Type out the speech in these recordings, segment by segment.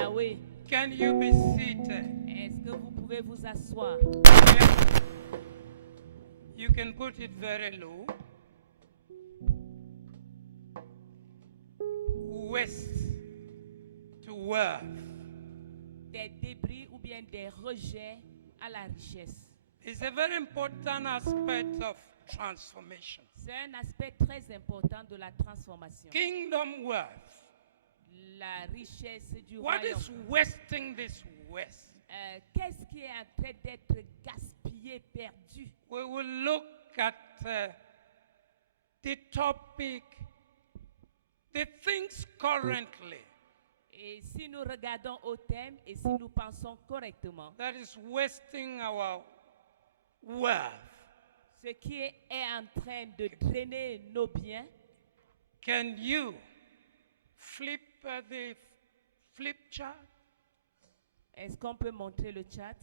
Yahweh. Can you be seated? Est-ce que vous pouvez vous asseoir? Yes. You can put it very low. Waste to wealth. Des débris ou bien des rejets à la richesse. It's a very important aspect of transformation. C'est un aspect très important de la transformation. Kingdom wealth. La richesse du What royaume. is wasting this waste? Qu'est-ce qui est en train d'être gaspillé, perdu? We will look at the topic, the things currently Et si nous regardons au thème et si nous pensons correctement, that is wasting our wealth. ce qui est en train de drainer nos biens, Can you flip the flip chart? est-ce qu'on peut montrer le chat?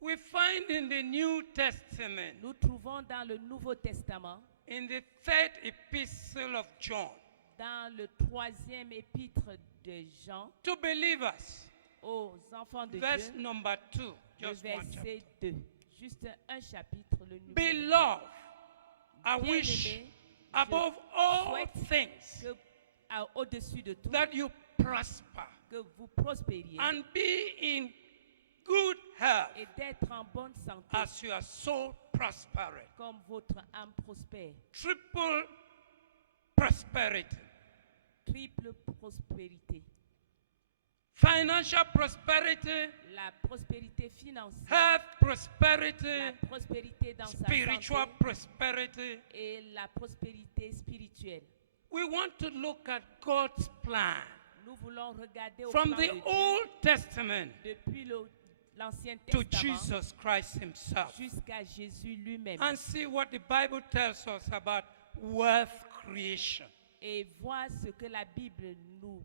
We find in the New Testament, Nous trouvons dans le Nouveau Testament, in the third epistle of John, dans le 3e épître de Jean, to believers, aux enfants de verse Dieu, number 2, le just one chapter. verset 2. Juste un chapitre, le numéro Beloved, I wish Bien-aimés, above all souhaite things que, au-dessus de tout, that you prosper que vous prospériez and be in good health et d'être en bonne santé, as your soul prospereth. comme votre âme prospère. Triple prosperity. Triple prospérité. Financial prosperity, La prospérité financière, health prosperity, la prospérité dans sa spiritual santé prosperity. et la prospérité spirituelle. We want to look at God's plan Nous voulons regarder au from plan the de Dieu, Old Testament depuis l'Ancien to Testament Jesus Christ himself jusqu'à Jésus lui-même and see what the Bible tells us about wealth creation. et voir ce que la Bible nous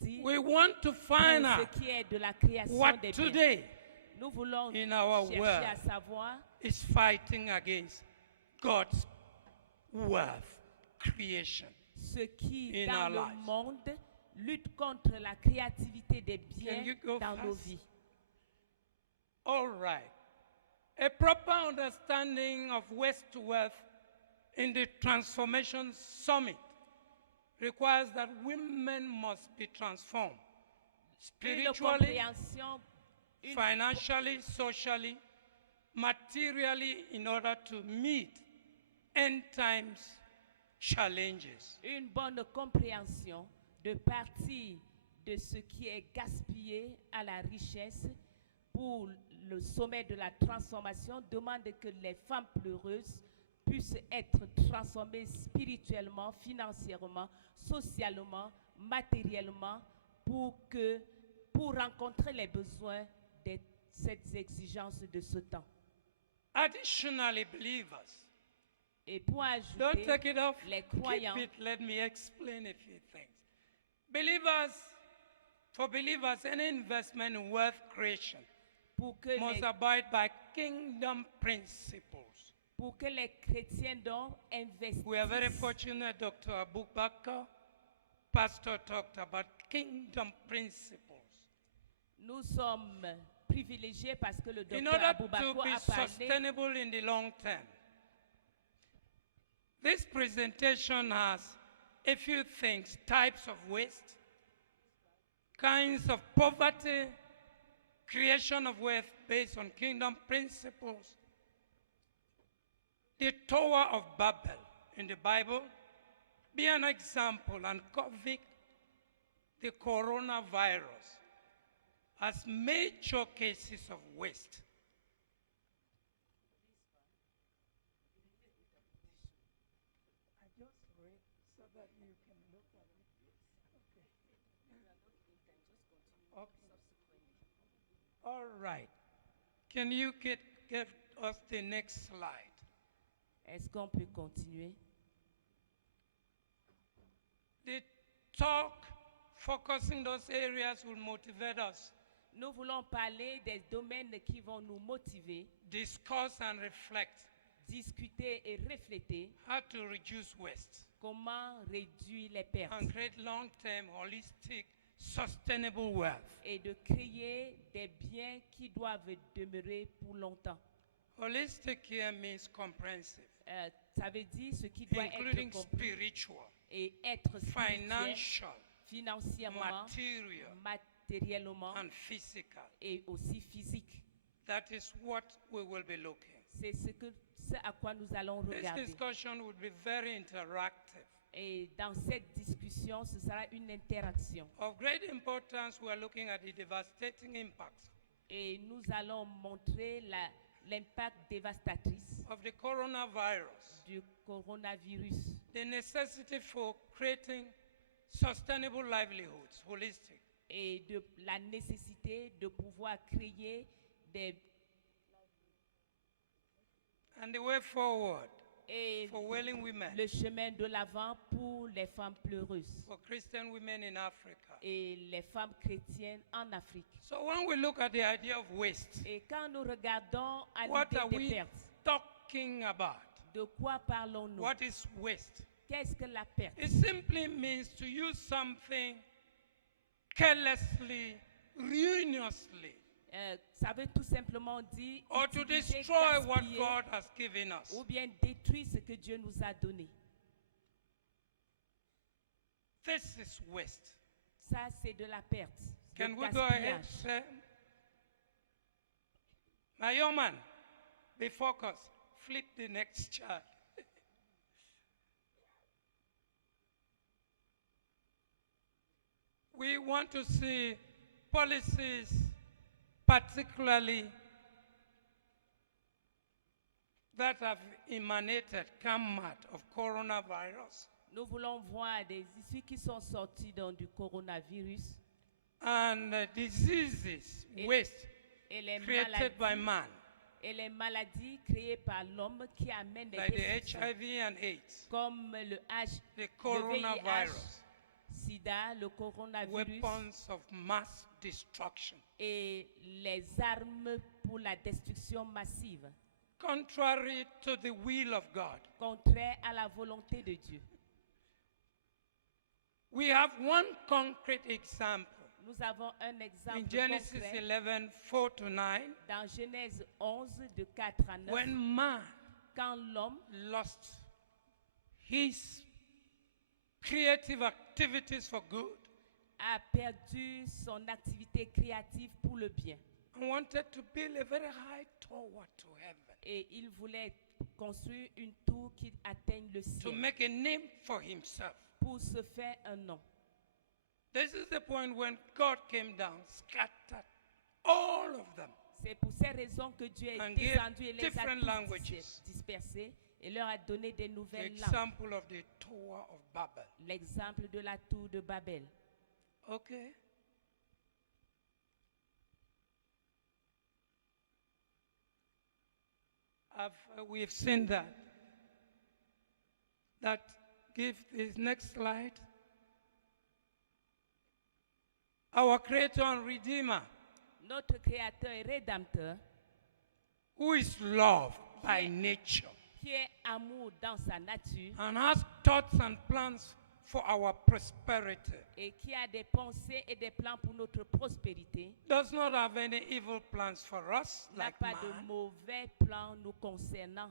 dit We want to pour find out ce qui est de la création what des biens. today Nous voulons in our chercher world à savoir is fighting against God's wealth creation. ce qui, in dans our le lives. monde, lutte contre la créativité des biens Can you go dans nos fast? vies. All right. A proper understanding of waste to wealth in the Transformation Summit requires that women must be transformed Une spiritually, compréhension, une- financially, socially, materially in order to meet end times challenges. une bonne compréhension de partir de ce qui est gaspillé à la richesse pour le sommet de la transformation demande que les femmes pleureuses puissent être transformées spirituellement, financièrement, socialement, matériellement pour rencontrer les besoins de cette exigence de ce temps. Additionally, believers, Et pour don't ajouter, take it off. les Keep croyants, it. Let me explain a few things. Believers, for believers, any investment in wealth creation pour que must les abide by kingdom principles. pour que les chrétiens donc investissent. We are very fortunate, Dr. Abubakar, Pastor talked about kingdom principles. Nous sommes privilégiés parce que le In docteur order to Aboubako be a parlé sustainable in the long term. This presentation has a few things: types of waste, kinds of poverty, creation of wealth based on kingdom principles. The Tower of Babel in the Bible be an example, and COVID, the coronavirus, as major cases of waste. I just read so that you can look at it. Okay. Okay. All right. Can you give us the next slide? Est-ce qu'on peut continuer? The talk focusing those areas will motivate us, Nous voulons parler des domaines qui vont nous motiver, discuss and reflect discuter et refléter how to reduce waste comment réduire les pertes and create long-term holistic sustainable wealth. et de créer des biens qui doivent demeurer pour longtemps. Holistic here means comprehensive, Ça veut dire ce qui doit including être compris spiritual, et être spirituel, financial, financièrement, material, matériellement and physical. et aussi physique. That is what we will be looking. C'est ce à quoi nous allons This regarder. discussion will be very interactive. Et dans cette discussion, ce sera une interaction. Of great importance, we are looking at the devastating impact Et nous allons montrer l'impact dévastatrice of the coronavirus, du coronavirus, the necessity for creating sustainable livelihoods, holistic, et de la nécessité de pouvoir créer des and the way forward et for wailing women, le chemin de l'avant pour les femmes pleureuses for Christian women in Africa. et les femmes chrétiennes en Afrique. So when we look at the idea of waste, Et quand nous regardons à what are l'idée des we pertes, talking about? de quoi parlons-nous? What is waste? Qu'est-ce que la perte? It simply means to use something carelessly, ruinously, Ça veut tout simplement dire or to utiliser, destroy what gaspiller, God has given us. ou bien détruire ce que Dieu nous a donné. This is waste. Ça, c'est de la perte. de Can we go ahead, gaspillage. sir? My young man, be focused. Flip the next chart. We want to see policies, particularly that have emanated, come out of coronavirus, Nous voulons voir des issues qui sont sorties du coronavirus and diseases, Et- waste et les, created by maladies, man, et les maladies créées par l'homme qui amènent des like the destructions, HIV and AIDS, comme le the VIH, coronavirus, SIDA, le coronavirus weapons of mass destruction. et les armes pour la destruction massive, Contrary to the will of God. contraire à la volonté de Dieu. We have one concrete example Nous avons un exemple in Genesis concret 11, 4 to 9, dans Genèse 11, de 4 à 9, when man quand l'homme lost his creative activities for good a perdu son activité créative pour le bien. and wanted to build a very high tower to heaven Et il voulait construire une tour qui atteigne le to ciel make a name for himself. pour se faire un nom. This is the point when God came down, scattered all of them. C'est pour ces raisons que Dieu est And gave descendu et les a different tous languages. dispersés et leur a donné des The nouvelles langues. example of the Tower of Babel. L'exemple de la tour de Babel. Okay? We've seen that. That give this next slide. Our Creator and Redeemer, Notre Créateur et Rédempteur, who is love by nature qui est amour dans sa nature and has thoughts and plans for our prosperity, et qui a des pensées et des plans pour notre prospérité, does not have any evil plans for us n'a like pas de man. mauvais plans nous concernant.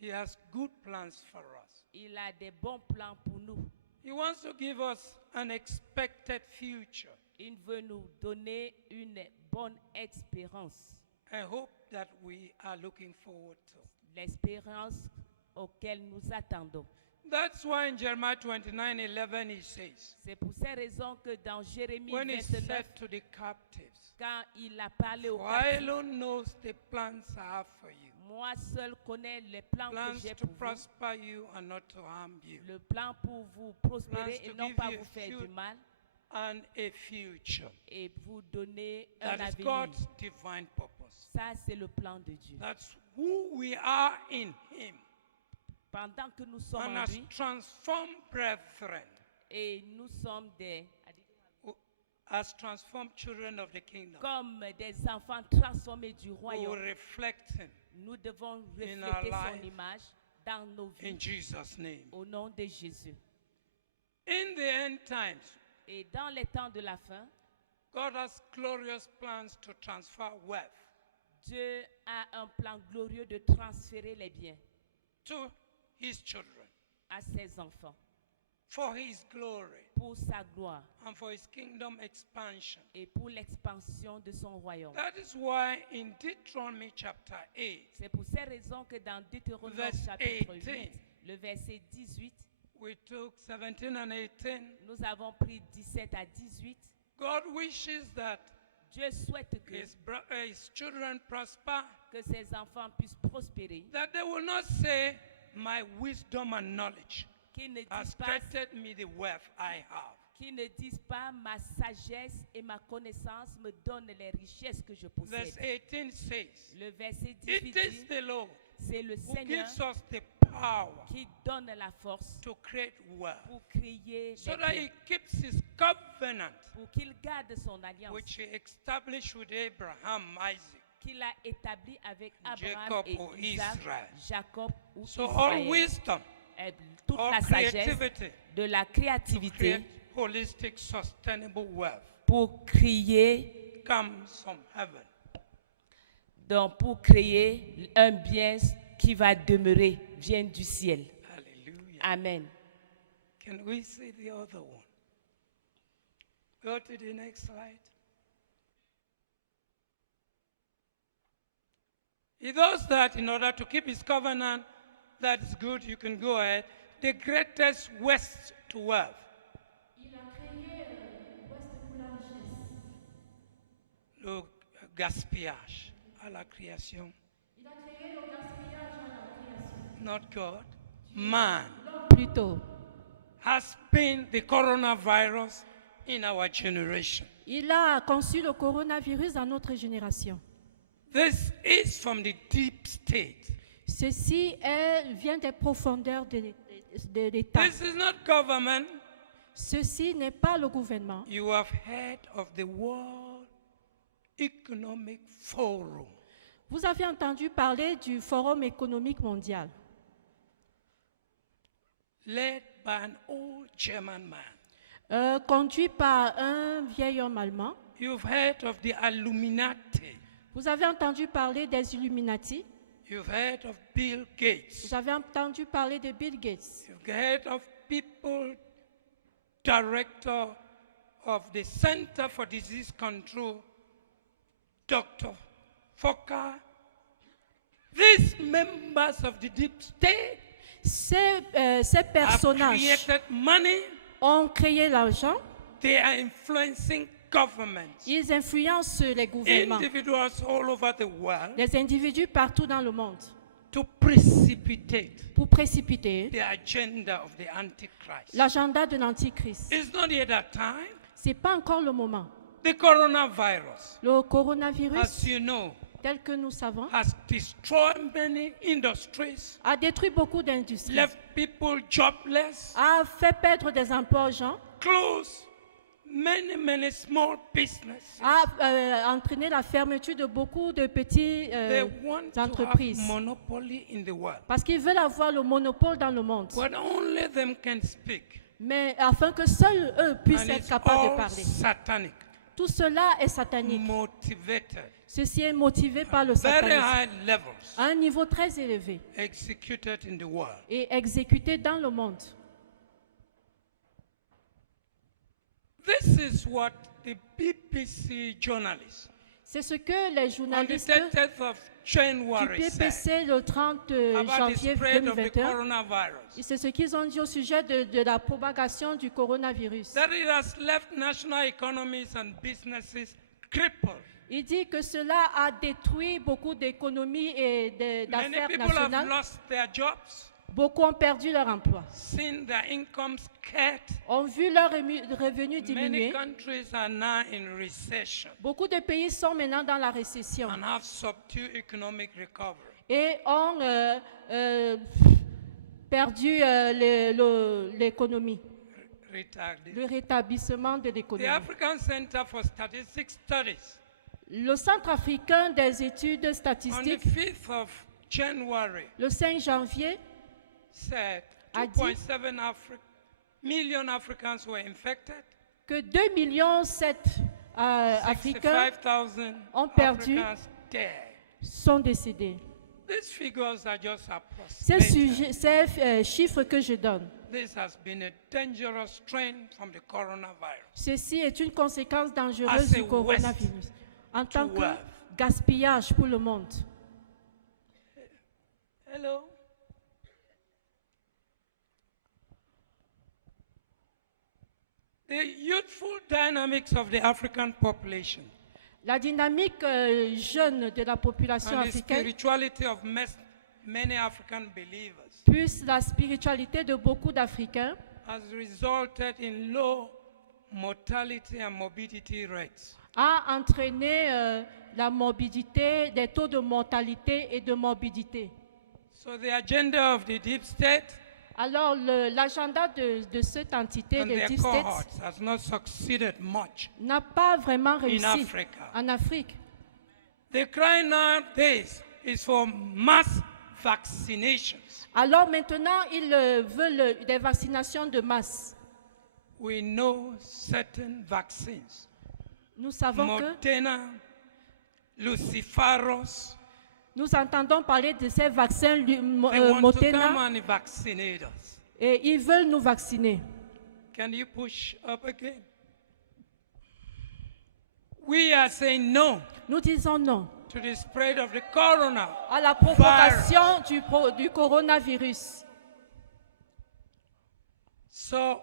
He has good plans for us. Il a des bons plans pour nous. He wants to give us an expected future, Il veut nous donner une bonne expérience, a hope that we are looking forward to. l'espérance auquel nous attendons. That's why in Jeremiah 29:11 he says, C'est pour ces raisons que dans Jérémie when he 29, said to the captives, quand il a parlé aux "For I captifs, alone knows the plans I have for you, moi seul connais les plans que plans j'ai to pour vous, prosper you and not to harm you, le plan pour vous prospérer Plans et to non give pas you vous a faire du future. mal and a future." et vous donner un That is avenir. God's divine purpose. Ça, c'est le plan de Dieu. That's who we are in him. Pendant que nous sommes And en as lui transformed brethren, et nous sommes as transformed children of the kingdom, comme des enfants transformés du we will royaume, reflect him nous devons in our refléter son life. image dans nos in vies Jesus' name. au nom de Jésus. In the end times, Et dans les temps de la fin, God has glorious plans to transfer wealth Dieu a un plan glorieux de transférer les biens to his children à ses enfants for his glory pour sa gloire and for his kingdom expansion. et pour l'expansion de son royaume. That is why in Deuteronomy chapter 8, C'est pour ces raisons que dans Deutéronome Verse chapitre 18, 8, le verset 18, we took 17 and 18. nous avons pris 17 à 18. God wishes that Dieu souhaite his children prosper, que ses enfants puissent prospérer, that they will not say, my wisdom and knowledge qu'ils ne has disent pas, created me the wealth I have. qu'ils ne disent pas ma sagesse et ma connaissance me donnent les richesses que je Verse possède. 18 says, Le verset it 18 is dit, the Lord c'est le who Seigneur gives us the power qui donne la force to create wealth, pour créer so les that biens, he keeps his covenant, pour qu'il garde son alliance which he established with Abraham, Isaac. qu'il a établie avec Abraham Jacob et ou Isaac, Israël. Jacob ou So all Israël. wisdom, Et toute all la sagesse, creativity de la to créativité create holistic, sustainable wealth pour créer, comes from heaven. donc pour créer un bien qui va demeurer, vient du ciel. Hallelujah. Amen. Can we see the other one? Go to the next slide. He does that in order to keep his covenant. That is good, you can go ahead. The greatest waste to wealth. Le gaspillage à la création. Not God. Man Plutôt, has been the coronavirus in our generation. il a conçu le coronavirus dans notre génération. This is from the deep state. Ceci vient des profondeurs de l'État. This is not government. Ceci n'est pas le gouvernement. You have heard of the World Economic Forum. Vous avez entendu parler du Forum économique mondial, Led by an old German man. conduit par un vieil homme allemand. You've heard of the Illuminati. Vous avez entendu parler des Illuminati. You've heard of Bill Gates. Vous avez entendu parler de Bill Gates. You've heard of people, director of the Center for Disease Control, Dr. Fokker. These members of the deep state Ces have personnages created money. ont créé l'argent. They are influencing governments, Ils influencent les gouvernements, individuals all over the world les individus partout dans le monde to precipitate pour précipiter the agenda of the Antichrist. l'agenda de l'Antichrist. It's not yet that time. Ce n'est pas encore le moment. The coronavirus, Le coronavirus, as you know, tel que nous savons, has destroyed many industries, a détruit beaucoup d'industries, left people jobless, a fait perdre des emplois aux gens, closed many small businesses. a entraîné la fermeture de beaucoup de petites They want to have entreprises. monopoly in the world. Parce qu'ils veulent avoir le monopole dans le monde. But only them can speak. Mais afin que seuls eux puissent And être it's capables de all parler. satanic, Tout cela est satanique. motivated, Ceci est motivé par le very satanisme high levels, à un niveau très élevé executed in the world. et exécuté dans le monde. This is what the BBC journalists C'est ce que les on the journalistes 30th of du January said PPC le 30 about the janvier spread of the 2021, coronavirus. c'est ce qu'ils ont dit au sujet de la propagation du coronavirus. That it has left national economies and businesses crippled. Il dit que cela a détruit beaucoup d'économies et Many d'affaires people have nationales. lost their jobs, Beaucoup ont perdu leur emploi, seen their incomes cut. ont vu leurs revenus Many diminuer. countries are now in recession Beaucoup de pays sont maintenant dans la récession and have subdued economic recovery. et ont perdu l'économie, Retarded. le rétablissement de The l'économie. African Center for Statistics Studies Le Centre africain des études on the statistiques, 5th of January le 5 janvier, said a dit 2.7 million Africans were infected. que 2,7 millions Africains 65,000 ont perdu. Africans dead. sont décédés. These figures are just Ces, approximate. chiffres que je donne, This has been a dangerous strain from the coronavirus. ceci est une conséquence dangereuse As a du coronavirus en tant que wealth. gaspillage pour le monde. Hello? The youthful dynamics of the African population La dynamique jeune de la population and the africaine, spirituality of many African believers plus la spiritualité de beaucoup d'Africains, has resulted in low mortality and morbidity rates. a entraîné la morbidité, des taux de mortalité et de morbidité. So the agenda of the deep state Alors, l'agenda de cette entité, and de their Deep State, cohorts has not succeeded much n'a pas vraiment réussi Africa. en Afrique. The cry nowadays is for mass vaccinations. Alors maintenant, ils veulent des vaccinations de masse. We know certain vaccines, Nous savons que Moderna, Luciferos, nous entendons parler de ces vaccins they want to come Moderna and vaccinate us. et ils veulent nous vacciner. Can you push up again? We are saying no Nous disons non to the spread of the corona. à la propagation du coronavirus. So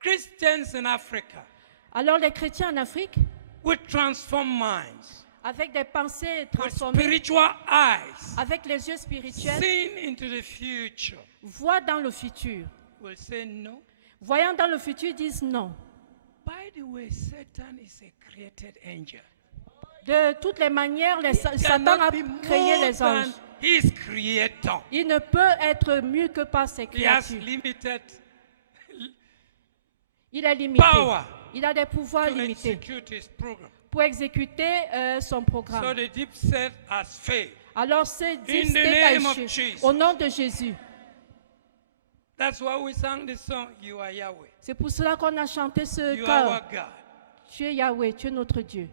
Christians in Africa Alors les chrétiens en Afrique, with transformed minds, avec des pensées with transformées, spiritual eyes, avec les yeux spirituels, seeing into the future, voient dans le futur. will say no. Voyant dans le futur, disent non. By the way, Satan is a created angel. De toutes les manières, Satan Cannot a be créé more les anges. than his creator. Il ne peut être mieux que par ses He has créatures. limited Il est limité. power Il a des pouvoirs to limités execute his program. pour exécuter son So programme. the deep state has failed. Alors ce Deep In the State a name of échoué. Jesus. Au nom de Jésus. That's why we sang the song, You Are Yahweh. C'est pour cela qu'on a chanté ce You are our chœur. God. Tu es Yahweh, tu es notre Dieu.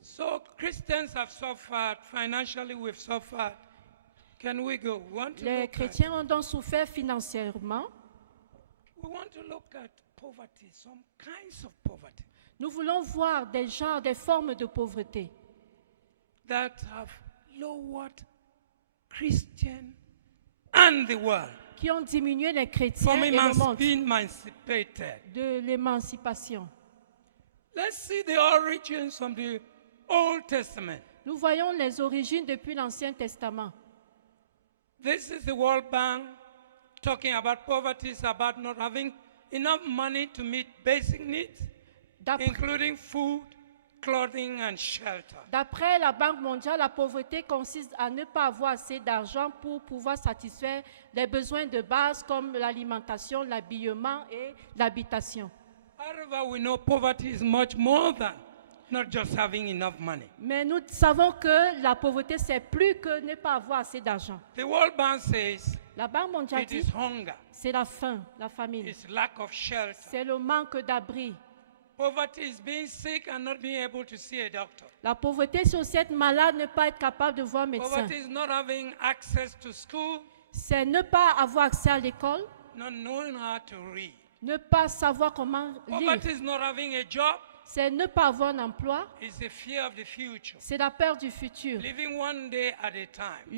So Christians have suffered, financially we've suffered. Can we go? We want to Les look chrétiens ont donc souffert financièrement. we want to look at poverty, some kinds of poverty Nous voulons voir des genres, des formes de pauvreté that have lowered Christian and the world qui ont diminué les chrétiens from et le monde being emancipated. de l'émancipation. Let's see the origins from the Old Testament. Nous voyons les origines depuis l'Ancien Testament. This is the World Bank talking about poverty, is about not having enough money to meet basic needs, D'après including food, clothing, and shelter. d'après la Banque mondiale, la pauvreté consiste à ne pas avoir assez d'argent pour pouvoir satisfaire les besoins de base comme l'alimentation, l'habillement et l'habitation. However, we know poverty is much more than not just having enough money. Mais nous savons que la pauvreté, c'est plus que ne pas avoir assez d'argent. The World Bank says La Banque mondiale it dit is hunger, c'est la faim, la famine, it's lack of shelter. c'est le manque d'abri. Poverty is being sick and not being able to see a doctor. La pauvreté, c'est aussi être malade, ne pas être capable de voir un médecin. Poverty is not having access to school, C'est ne pas avoir accès à l'école, not knowing how to read. ne pas savoir comment lire. Poverty is not having a job, C'est ne pas avoir un emploi, it's the fear of the future. c'est la peur du futur. Living one day at a time.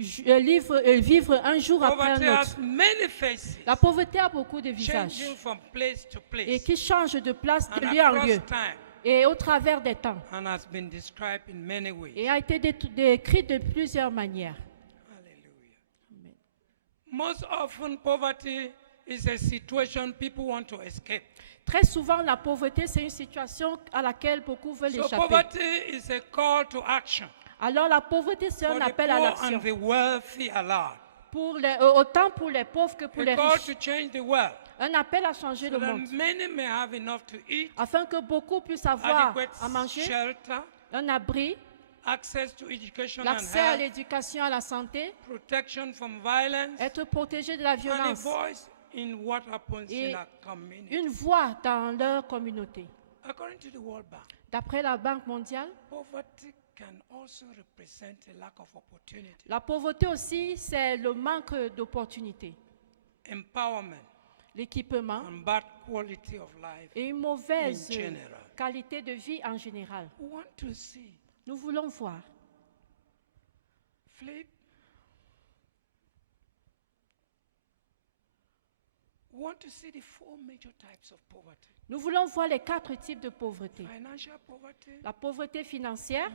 Vivre un jour après Poverty un has autre. many faces, La pauvreté a beaucoup de visages changing from place to et place qui change de place, de and lieu en across lieu time, et au travers des temps. and has been described in many ways. Et a été décrit de plusieurs manières. Hallelujah. Most often, poverty is a situation people want to escape. Très souvent, la pauvreté, c'est une situation à laquelle beaucoup veulent So échapper. poverty is a call to action Alors la pauvreté, c'est for un the appel à poor l'action, and the wealthy alike. autant pour les pauvres que pour A les call riches. to change the world Un appel à changer so le that monde, many may have enough to eat, afin que beaucoup puissent avoir adequate à manger, shelter, un abri, access to education and l'accès à health, l'éducation, à la santé, protection from violence, être protégé de la and a violence voice in what happens et in our community. une voix dans leur communauté. According to the World Bank, D'après la Banque mondiale, poverty can also represent a lack of opportunity, la pauvreté aussi, c'est le manque d'opportunités, empowerment, l'équipement and bad quality of life et une mauvaise in general. qualité de vie en général. We want to see. Nous voulons voir. Flip. We want to see the four major types of poverty. Nous voulons voir les 4 types de pauvreté. Financial poverty, La pauvreté financière,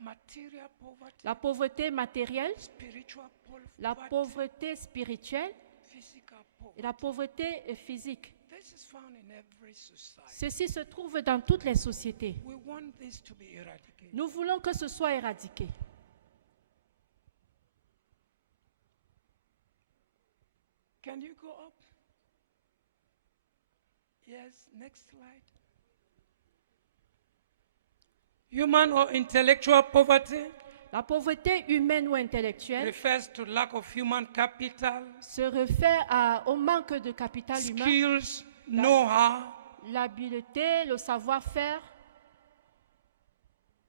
material poverty, la pauvreté matérielle, spiritual la poverty, pauvreté spirituelle physical et poverty. la pauvreté physique. This is found in every society. Ceci se trouve dans toutes les sociétés. We want this to be eradicated. Nous voulons que ce soit éradiqué. Can you go up? Yes, next slide. Human or intellectual poverty La pauvreté humaine ou intellectuelle refers to lack of human capital, se réfère au manque de capital humain, skills, know-how, l'habileté, le savoir-faire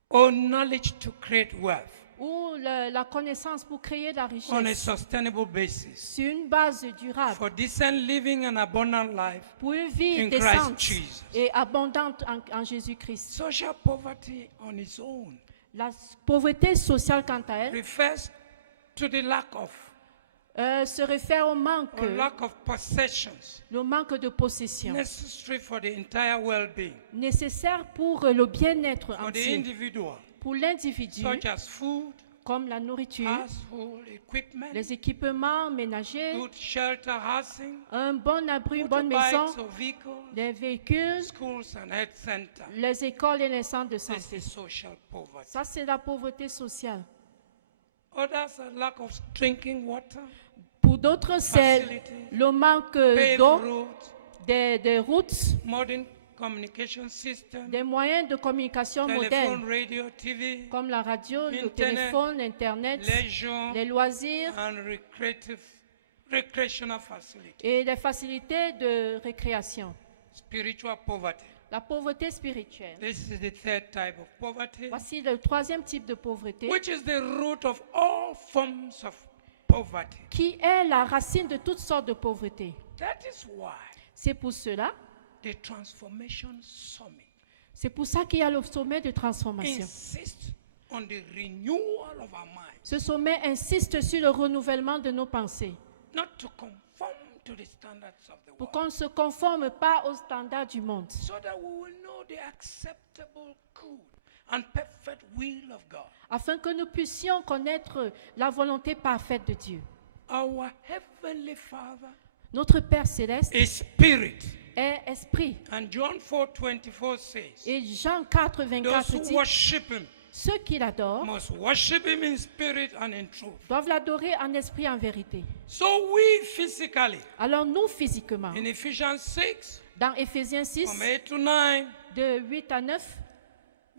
or knowledge to create wealth ou la connaissance pour créer de la on a richesse sustainable basis sur une base durable for decent living and abundant life. pour une vie in Christ décente Jesus. et abondante en Jésus-Christ. Social poverty on its own La pauvreté sociale, quant à elle, refers to the lack of se réfère au manque, or lack of possessions le manque de possession necessary for the entire well-being nécessaire pour le bien-être for the entier, individual, pour l'individu, such as food, comme la nourriture, household equipment, les équipements ménagers, good shelter, housing, un bon abri, une bonne maison, motorbikes or vehicles, les véhicules, schools and health centers. les écoles et les centres de This santé. is social poverty. Ça, c'est la pauvreté sociale. Others are lack of drinking water, Pour d'autres, c'est facilities, le manque paved d'eau, roads, des routes, modern communication system, des moyens de communication telephone, modernes, radio, TV, comme la radio, le Internet, téléphone, Internet, leisure, les loisirs and recreational facilities. et les facilités de récréation. Spiritual poverty. La pauvreté spirituelle. This is the third type of poverty, Voici le 3e type de pauvreté, which is the root of all forms of poverty. qui est la racine de toutes sortes de pauvreté. That is why C'est pour cela, the Transformation Summit c'est pour ça qu'il y a le sommet de transformation. insists on the renewal of our minds, Ce sommet insiste sur le renouvellement de nos pensées, not to conform to the standards of the pour world, qu'on ne se conforme pas aux standards du monde, so that we will know the acceptable, good, and perfect will of God. afin que nous puissions connaître la volonté parfaite de Dieu. Our Heavenly Father Notre Père céleste is spirit. est esprit. And John 4:24 says, Et Jean 4, those 24 who dit, worship him ceux qui l'adorent must worship him in spirit and in truth. doivent l'adorer en esprit et en vérité. So we physically, Alors nous, physiquement, in Ephesians 6, dans Éphésiens 6, from 8 to 9, de 8 à 9,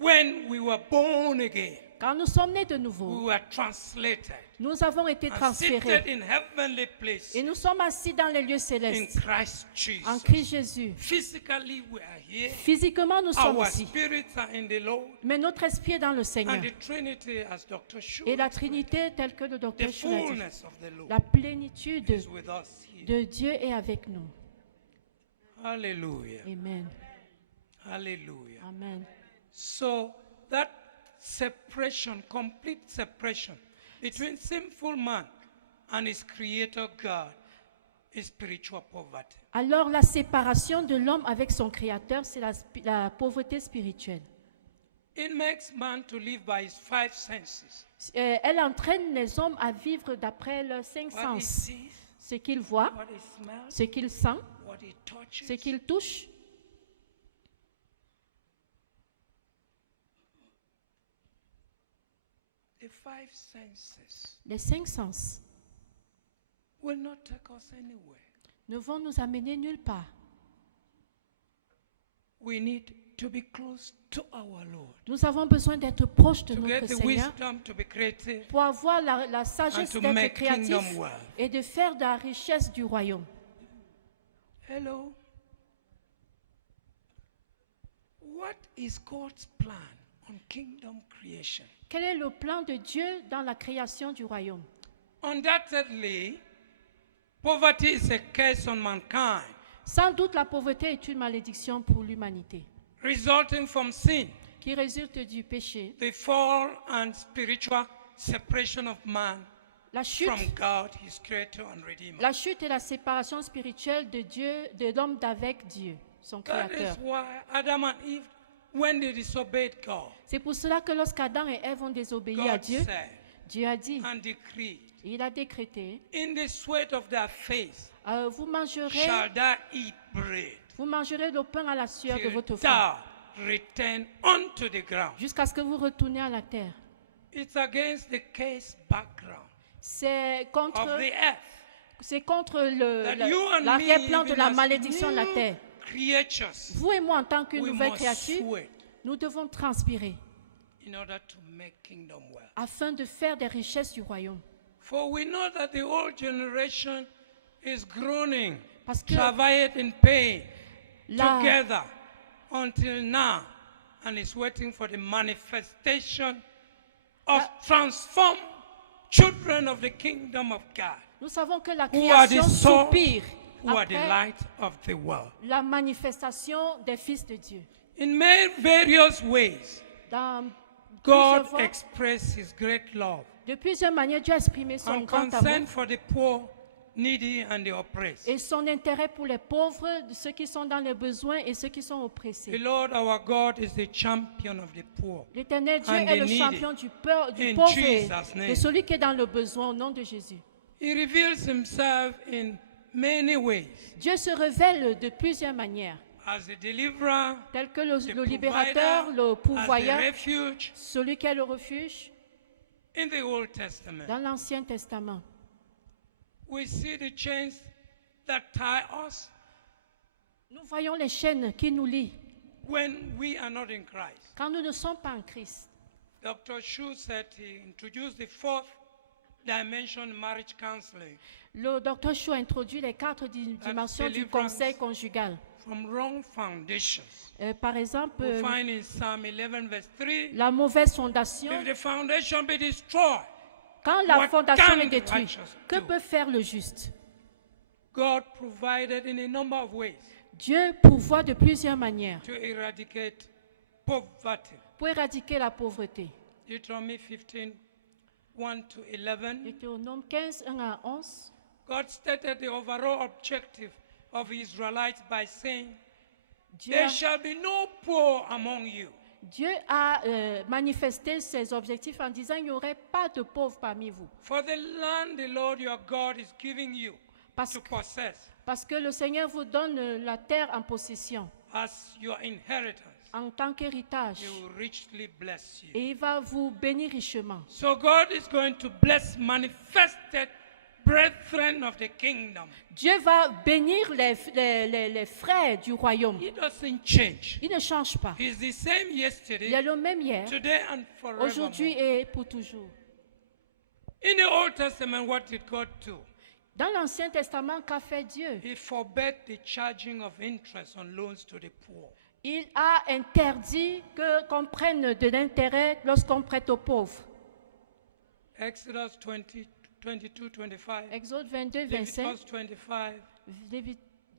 when we were born again, quand nous sommes nés de we nouveau, were translated nous avons été and transférés seated in heavenly places et nous sommes assis dans les lieux in célestes, Christ en Jesus. Christ Jésus. Physically, we are here. Physiquement, nous sommes Our ici, spirits are in the Lord. mais notre esprit est dans le Seigneur. And the Trinity, as Dr. Shu Et la explained, Trinité, telle que le the docteur Chou l'a dit, fullness of the Lord la plénitude is with us here. de Dieu est avec nous. Hallelujah. Amen. Hallelujah. Amen. So that separation, complete separation between sinful man and his creator God is spiritual poverty. Alors la séparation de l'homme avec son Créateur, c'est la pauvreté spirituelle. It makes man to live by his 5 senses. Elle entraîne les hommes à vivre d'après leurs 5 What he sens. sees, Ce qu'ils voient, what he smells, ce qu'ils sentent, what he touches. ce qu'ils touchent. The 5 senses Les 5 sens will not take us anywhere. ne vont nous amener nulle part. We need to be close to our Lord. Nous avons besoin d'être proches de To get notre the Seigneur wisdom to be creative pour avoir la and sagesse to d'être make créatif kingdom wealth. et de faire de la richesse du royaume. Hello. What is God's plan on kingdom creation? Quel est le plan de Dieu dans la création du royaume? Undoubtedly, poverty is a curse on mankind, Sans doute, la pauvreté est une malédiction pour l'humanité resulting from sin, qui résulte du péché, the fall and spiritual separation of man la chute, from God, his creator and redeemer. la chute et la séparation spirituelle de Dieu, de l'homme d'avec Dieu, son That créateur. is why Adam and Eve, when they disobeyed God, C'est pour cela que lorsqu'Adam et Ève ont désobéi à God Dieu, said Dieu a dit, and decreed, il a décrété, in the sweat of their face vous mangerez shall thou eat bread, le pain à la sueur de till votre front, thou return unto the ground. jusqu'à ce que vous retournez à la terre. It's against the case background C'est of contre, the earth c'est contre that you and me, l'arrière-plan de even la as malédiction de la new terre. creatures, Vous et moi, en tant que we nouvelles must créatures, sweat nous devons transpirer in order to make kingdom wealth. afin de faire des richesses du royaume. For we know that the old generation is groaning, Parce que travailed in pain la, together until now, and is waiting for the manifestation of transformed children of the kingdom of God, nous savons que la who are the création salt, soupire who are the après light of the world. la manifestation des fils de Dieu. In many various ways, Dans God plusieurs fois, expressed his great love de plusieurs manières, Dieu a exprimé son and grand concern amour for the poor, needy, and the oppressed. et son intérêt pour les pauvres, ceux qui sont dans les besoins et ceux qui sont The oppressés. Lord our God is the champion of the poor. L'Éternel Dieu and est the le needy. champion du In pauvre et Jesus' name. de celui qui est dans le besoin au nom de Jésus. He reveals himself in many ways Dieu se révèle de plusieurs manières, as the deliverer, tels que the le libérateur, provider, le as the pourvoyeur, refuge celui qui est le refuge. in the Old Testament. Dans l'Ancien Testament, We see the chains that tie us nous voyons les chaînes qui nous lient when we are not in Christ. quand nous ne sommes pas en Christ. Dr. Shu said he introduced the fourth dimension marriage counseling Le docteur Chou a introduit les 4 dimensions du deliverance. conseil conjugal. from wrong foundations. Par exemple, We find in Psalm 11 verse 3, la mauvaise fondation. if the foundation be destroyed, Quand la what fondation can est the détruite, righteous que do? peut faire le juste? God provided in a number of ways Dieu pourvoit de plusieurs manières to eradicate poverty. pour éradiquer la pauvreté. Deuteronomy 15, 1 to 11. Deutéronome 15, 1 à 11. God stated the overall objective of the Israelites by saying, Dieu there a, shall be no poor among you. Dieu a manifesté ses objectifs en disant il n'y aurait pas de pauvres parmi vous. For the land the Lord your God is giving you Parce to que, possess parce que le Seigneur vous donne la terre en possession, as your inheritance, en tant qu'héritage. He will richly bless you. Et il va vous bénir richement. So God is going to bless manifested brethren of the kingdom. Dieu va bénir les frères du royaume. He doesn't change. Il ne change pas. He's the same Il est yesterday, le même hier, today, and aujourd'hui forevermore. et pour toujours. In the Old Testament, what did God do? Dans l'Ancien Testament, qu'a fait Dieu? He forbade the charging of interest on loans to the poor. Il a interdit qu'on prenne de l'intérêt lorsqu'on prête aux pauvres. Exodus 20, 22, 25, Exode 22, 25, Leviticus 25,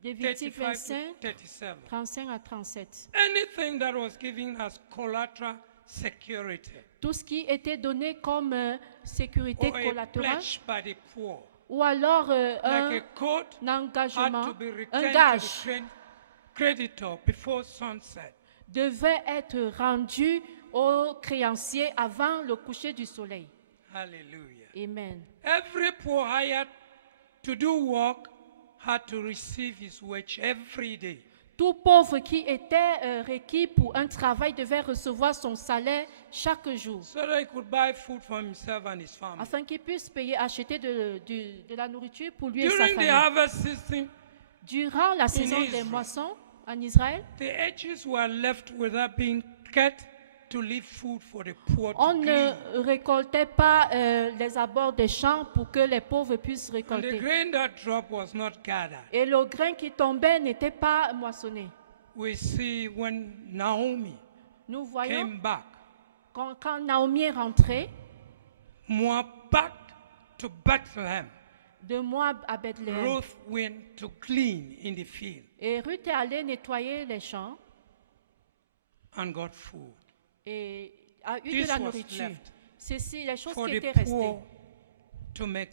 Lévitique 35 25, to 37. 35 à 37. Anything that was given as collateral security Tout ce qui était donné comme sécurité or a collatérale pledge by the poor, ou alors like a un coat, had engagement, to be un returned to gage the creditor before sunset. devait être rendu aux créanciers avant le coucher du soleil. Hallelujah. Amen. Every poor hired to do work had to receive his wage every day. Tout pauvre qui était requis pour un travail devait recevoir son salaire chaque jour, So that he could buy food for himself and his family. afin qu'il puisse payer, acheter de la nourriture pour lui et sa During the famille. harvest season, Durant la saison des Israel. moissons en Israël, the edges were left without being cut to leave food for the poor on to ne glean. récoltait pas les abords des champs pour que les pauvres puissent And the récolter. grain that dropped was not gathered. Et le grain qui tombait n'était pas moissonné. we see when Naomi nous voyons came back, quand Naomi est rentrée Moab back to Bethlehem, de Moab à Bethléem, Ruth went to glean in the field et Ruth est allée nettoyer les champs and got food. et a eu This de la was nourriture. left Ceci, les choses for qui the étaient restées, poor to make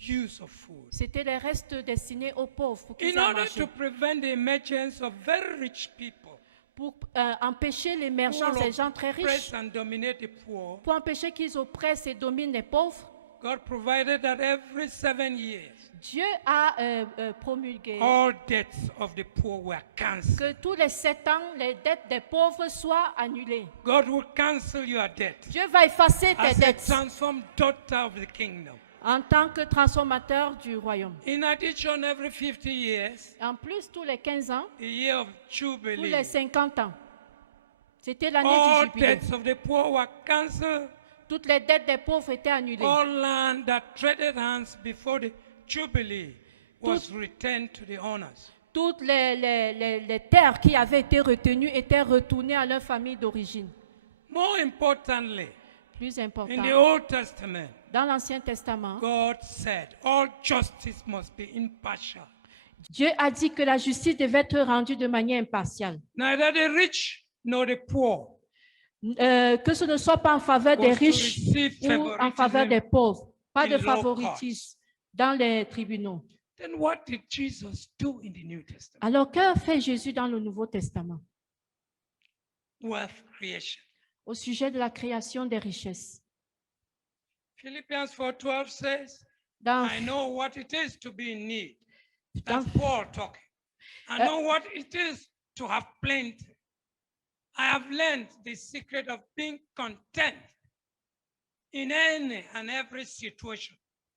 use of food. c'était les restes destinés aux pauvres pour qu'ils In aient à order manger, to prevent the emergence of very rich people pour empêcher who l'émergence will des gens très oppress riches, and dominate the poor, pour empêcher qu'ils oppressent et dominent les pauvres. God provided that every 7 years, Dieu a promulgué all debts of the poor were cancelled. que tous les 7 ans, les dettes des pauvres soient annulées. God will cancel your debt Dieu va effacer tes as a dettes transformed daughter of the kingdom. en tant que transformateur du royaume. In addition, every 50 years, En plus, tous les 15 ans, the year of tous Jubilee, les 50 ans, c'était l'année all du jubilé. debts of the poor were cancelled. Toutes les dettes des pauvres étaient annulées. All land that traded hands before the Jubilee was returned to the owners. Toutes les terres qui avaient été retenues étaient retournées à leur famille d'origine. More importantly, Plus in important, the Old Testament, dans l'Ancien Testament, God said all justice must be impartial. Dieu a dit que la justice devait être rendue de manière impartiale. Neither the rich nor the poor Que ce ne soit pas en faveur des was to riches receive ou en faveur des pauvres. Pas de in law favoritisme dans les tribunaux. Then what did Jesus do in the New Testament? Alors, que fait Jésus dans le Nouveau Testament Wealth creation. au sujet de la création des richesses? Philippians 4:12 says, Dans, I know what it is to be in need. dans, That's Paul talking. I know what it is to have plenty. I have learned the secret of being content in any and every situation,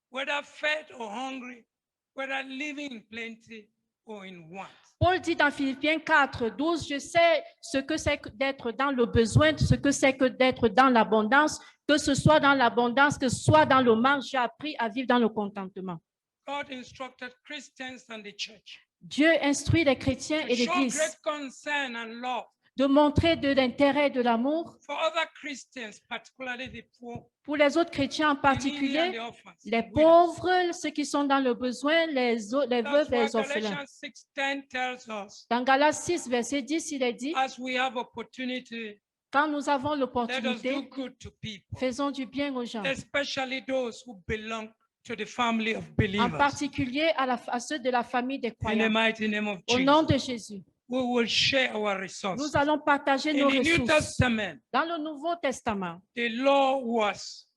whether fed or hungry, whether living in plenty or in want. Paul dit dans Philippiens 4:12, je sais ce que c'est que d'être dans le besoin, ce que c'est que d'être dans l'abondance, que ce soit dans l'abondance, que ce soit dans le manque, j'ai appris à vivre dans le contentement. God instructed Christians and the church Dieu instruit les chrétiens to et show l'Église great concern and love de montrer de l'intérêt et de l'amour for other Christians, particularly the poor, pour les autres chrétiens, en the needy and particulier the orphans. les the widows. pauvres, ceux qui sont dans le besoin, les That's veuves et why les orphelins. Galatians 6:10 tells us, Dans Galates 6, verset 10, il est dit, as we have opportunity, quand nous avons let us do l'opportunité, good to people, faisons du bien aux gens, especially those who belong to the family of en believers. particulier à ceux de la famille des In the croyants. mighty name of Au nom Jesus, de Jésus, we will share our resources. nous allons partager In nos the New ressources. Testament, Dans le Nouveau Testament, the law was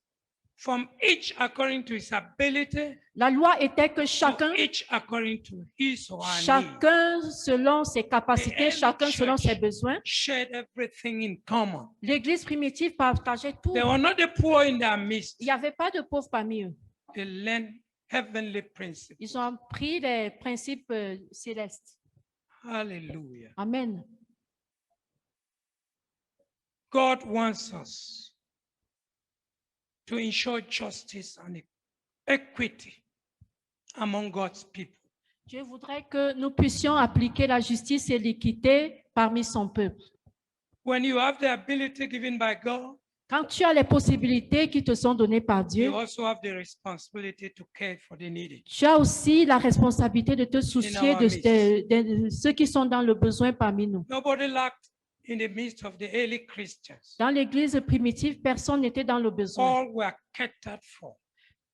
from each according to his ability, la loi était que to each according to his or her need. chacun selon ses capacités, early chacun selon church ses besoins. shared everything in common. L'Église primitive partageait tout. There were not the poor in their midst. Il n'y avait pas de pauvres parmi eux. They learned heavenly principles. Ils ont pris les principes célestes. Hallelujah. Amen. God wants us to ensure justice and equity among God's people. Dieu voudrait que nous puissions appliquer la justice et l'équité parmi son peuple. When you have the ability given by God, Quand tu as les possibilités qui te sont données par you Dieu, also have the responsibility to care for the needy. tu as aussi la responsabilité de te soucier our de ceux qui sont dans le besoin parmi nous. Nobody lacked in the midst of the early Christians. Dans l'Église primitive, personne n'était dans le besoin. All were catered for.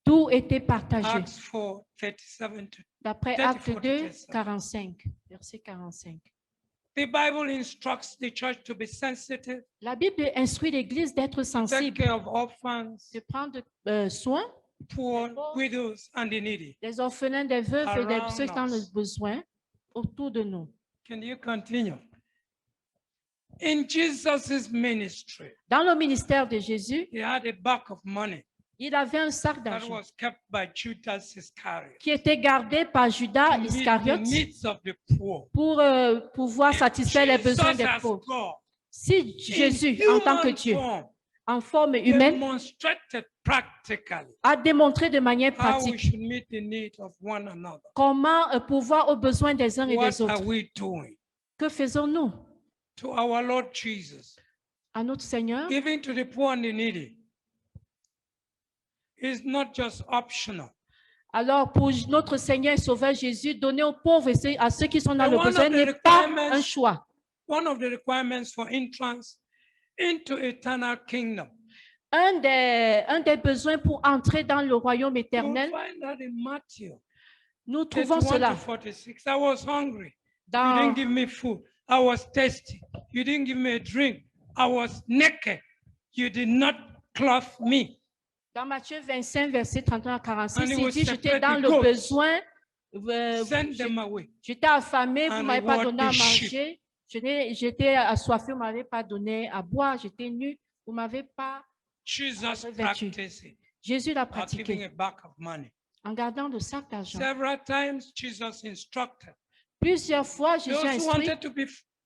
Tout était partagé. Acts 4, 37 to D'après 34, Acte 2, 37. 45, verset 45. The Bible instructs the church to be sensitive, La Bible instruit l'Église d'être take sensible, care of orphans, de prendre soin poor, widows, and the needy. des orphelins, des veuves et de Around ceux qui ont us. le besoin autour de nous. Can you continue? In Jesus' ministry, Dans le ministère de Jésus, he had a bag of money il avait un sac that d'argent was kept by Judas Iscariot qui était gardé par Judas to meet the Iscariote needs of the poor. pour pouvoir satisfaire les besoins des Jesus as pauvres. God, Si Jésus, in en tant que human Dieu, form, en forme humaine, demonstrated practically a démontré de manière how we pratique should meet the needs of one another. comment pouvoir aux besoins des uns et What des are autres. we doing? Que faisons-nous to our Lord Jesus? à notre Seigneur? Giving to the poor and the needy is not just optional. Alors, pour notre Seigneur et Sauveur Jésus, donner aux pauvres et à ceux qui sont dans And le one of besoin the n'est pas requirements- un choix. One of the requirements for entrance into eternal kingdom. Un des besoins pour entrer dans le royaume You will éternel, find that in Matthew nous trouvons 31 cela to 46. I was hungry. You dans, didn't give me food. I was thirsty. You didn't give me a drink. I was naked. You did not clothe me. dans Matthieu 25, verset 31 à 46. And he Il will dit, j'étais separate dans the le goats. besoin, Send them away. j'étais affamé, vous And ne m'avez pas reward donné à the sheep. manger. J'étais assoiffé, vous ne m'avez pas donné à boire. J'étais nu, vous ne m'avez pas. Jesus Revêtu. practiced it Jésus l'a by giving pratiqué a bag of money. en gardant le sac d'argent. Several times, Jesus instructed Plusieurs fois, Jésus a those who instruit wanted to be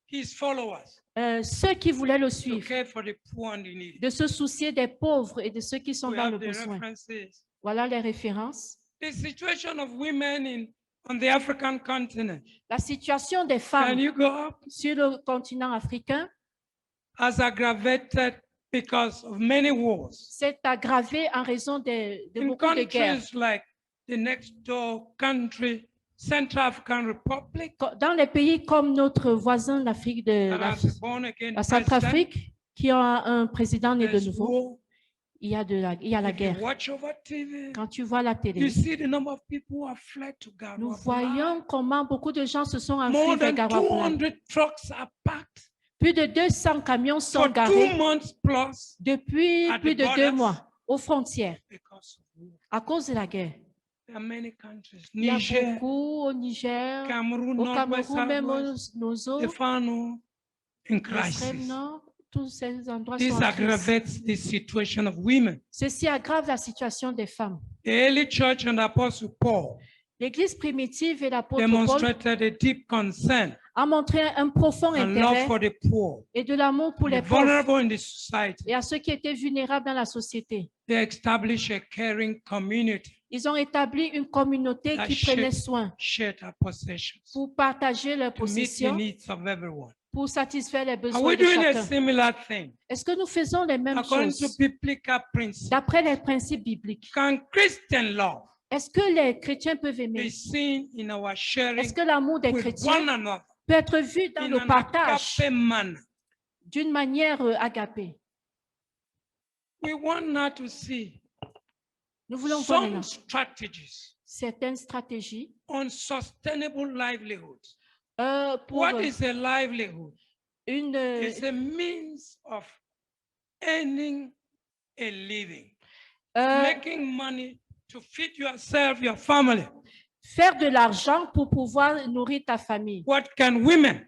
his followers ceux qui voulaient le to suivre care for the poor and the needy. de se soucier des pauvres et de ceux qui sont We dans have le the besoin. references. Voilà les références. The situation of women on the African continent. La situation des Can femmes you go up? sur le continent africain Has aggravated because of many wars. s'est aggravée en raison de In beaucoup de guerres. countries like the next door country, Central African Republic, Dans les pays comme notre voisin d'Afrique de that has a born again la president, Centrafrique, qui a un président né de there's nouveau, war. il y a la If you guerre. watch over TV, Quand tu vois la you télé, see the number of people who have fled to nous Garoua. voyons comment beaucoup de gens se sont enfuis More vers than Garoua. 200 trucks are packed Plus de 200 camions sont for 2 garés months plus depuis at the plus de 2 borders. mois aux frontières because of war. à cause de la guerre. There are many countries. Il y a Niger, beaucoup au Niger, Cameroon, au Northwest, Cameroun, même Southwest, nos eaux, Stefano, in l'extrême crisis. nord, tous ces endroits This sont en crise. aggravates the situation of women. Ceci aggrave la situation des femmes. The early church and Apostle Paul L'Église primitive et l'apôtre Paul demonstrated a deep concern ont montré un profond and love intérêt for the poor, et de l'amour pour the les pauvres vulnerable in the society. et à ceux qui étaient vulnérables dans la société. They established a caring community, Ils ont établi une communauté qui prenait soin shared our possessions pour partager leurs to meet the possessions, needs of everyone. pour satisfaire les Are besoins we de doing a chacun. similar thing? Est-ce que nous faisons les mêmes According to choses biblical principles, d'après les principes bibliques? can Christian love Est-ce que les chrétiens peuvent be aimer? seen in our sharing Est-ce que l'amour des with chrétiens one another peut être vu dans in le an partage agape manner? d'une manière agapée? We want now to see Nous voulons voir some maintenant strategies certaines stratégies on sustainable livelihoods. pour What is a livelihood? une, It's a means of earning a living, making money to feed yourself, your family. faire de l'argent pour pouvoir nourrir ta famille. What can women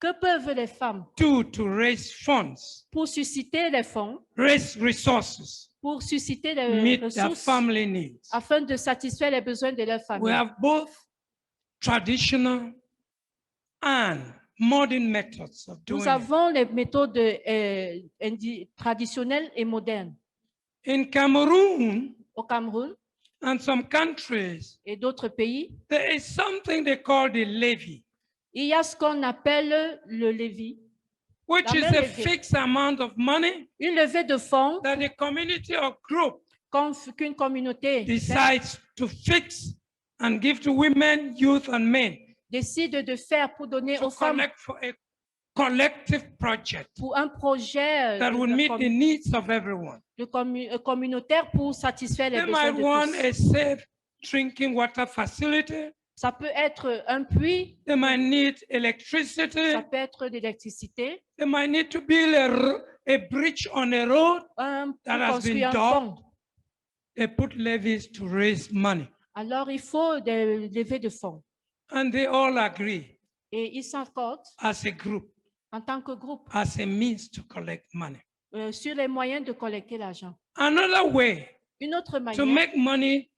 Que peuvent les femmes do to raise funds, pour susciter les fonds, raise resources, pour susciter les meet their ressources family needs? afin de satisfaire les besoins de leur We famille? have both traditional and modern methods of doing Nous it. avons les méthodes traditionnelles et modernes. In Cameroon Au Cameroun and some countries, et d'autres pays, there is something they call the levy, il y a ce qu'on appelle le levier, which La is même a levée. fixed amount of money une levée de fonds that the community or group qu'une communauté decides to fix and give to women, youth, and men décide de faire pour donner to aux femmes collect for a collective project pour un projet that will meet the needs of everyone. communautaire pour satisfaire les They besoins might de want tous. a safe drinking water facility. Ça peut être un puits, They might need electricity. ça peut être de l'électricité, They might need to build a bridge on a road. pour That has construire been un done. pont. They put levies to raise money. Alors, il faut des levées de fonds. And they all agree Et ils s'accordent as a group, en tant que groupe as a means to collect money. sur les moyens de collecter l'argent. Another way Une autre to manière make money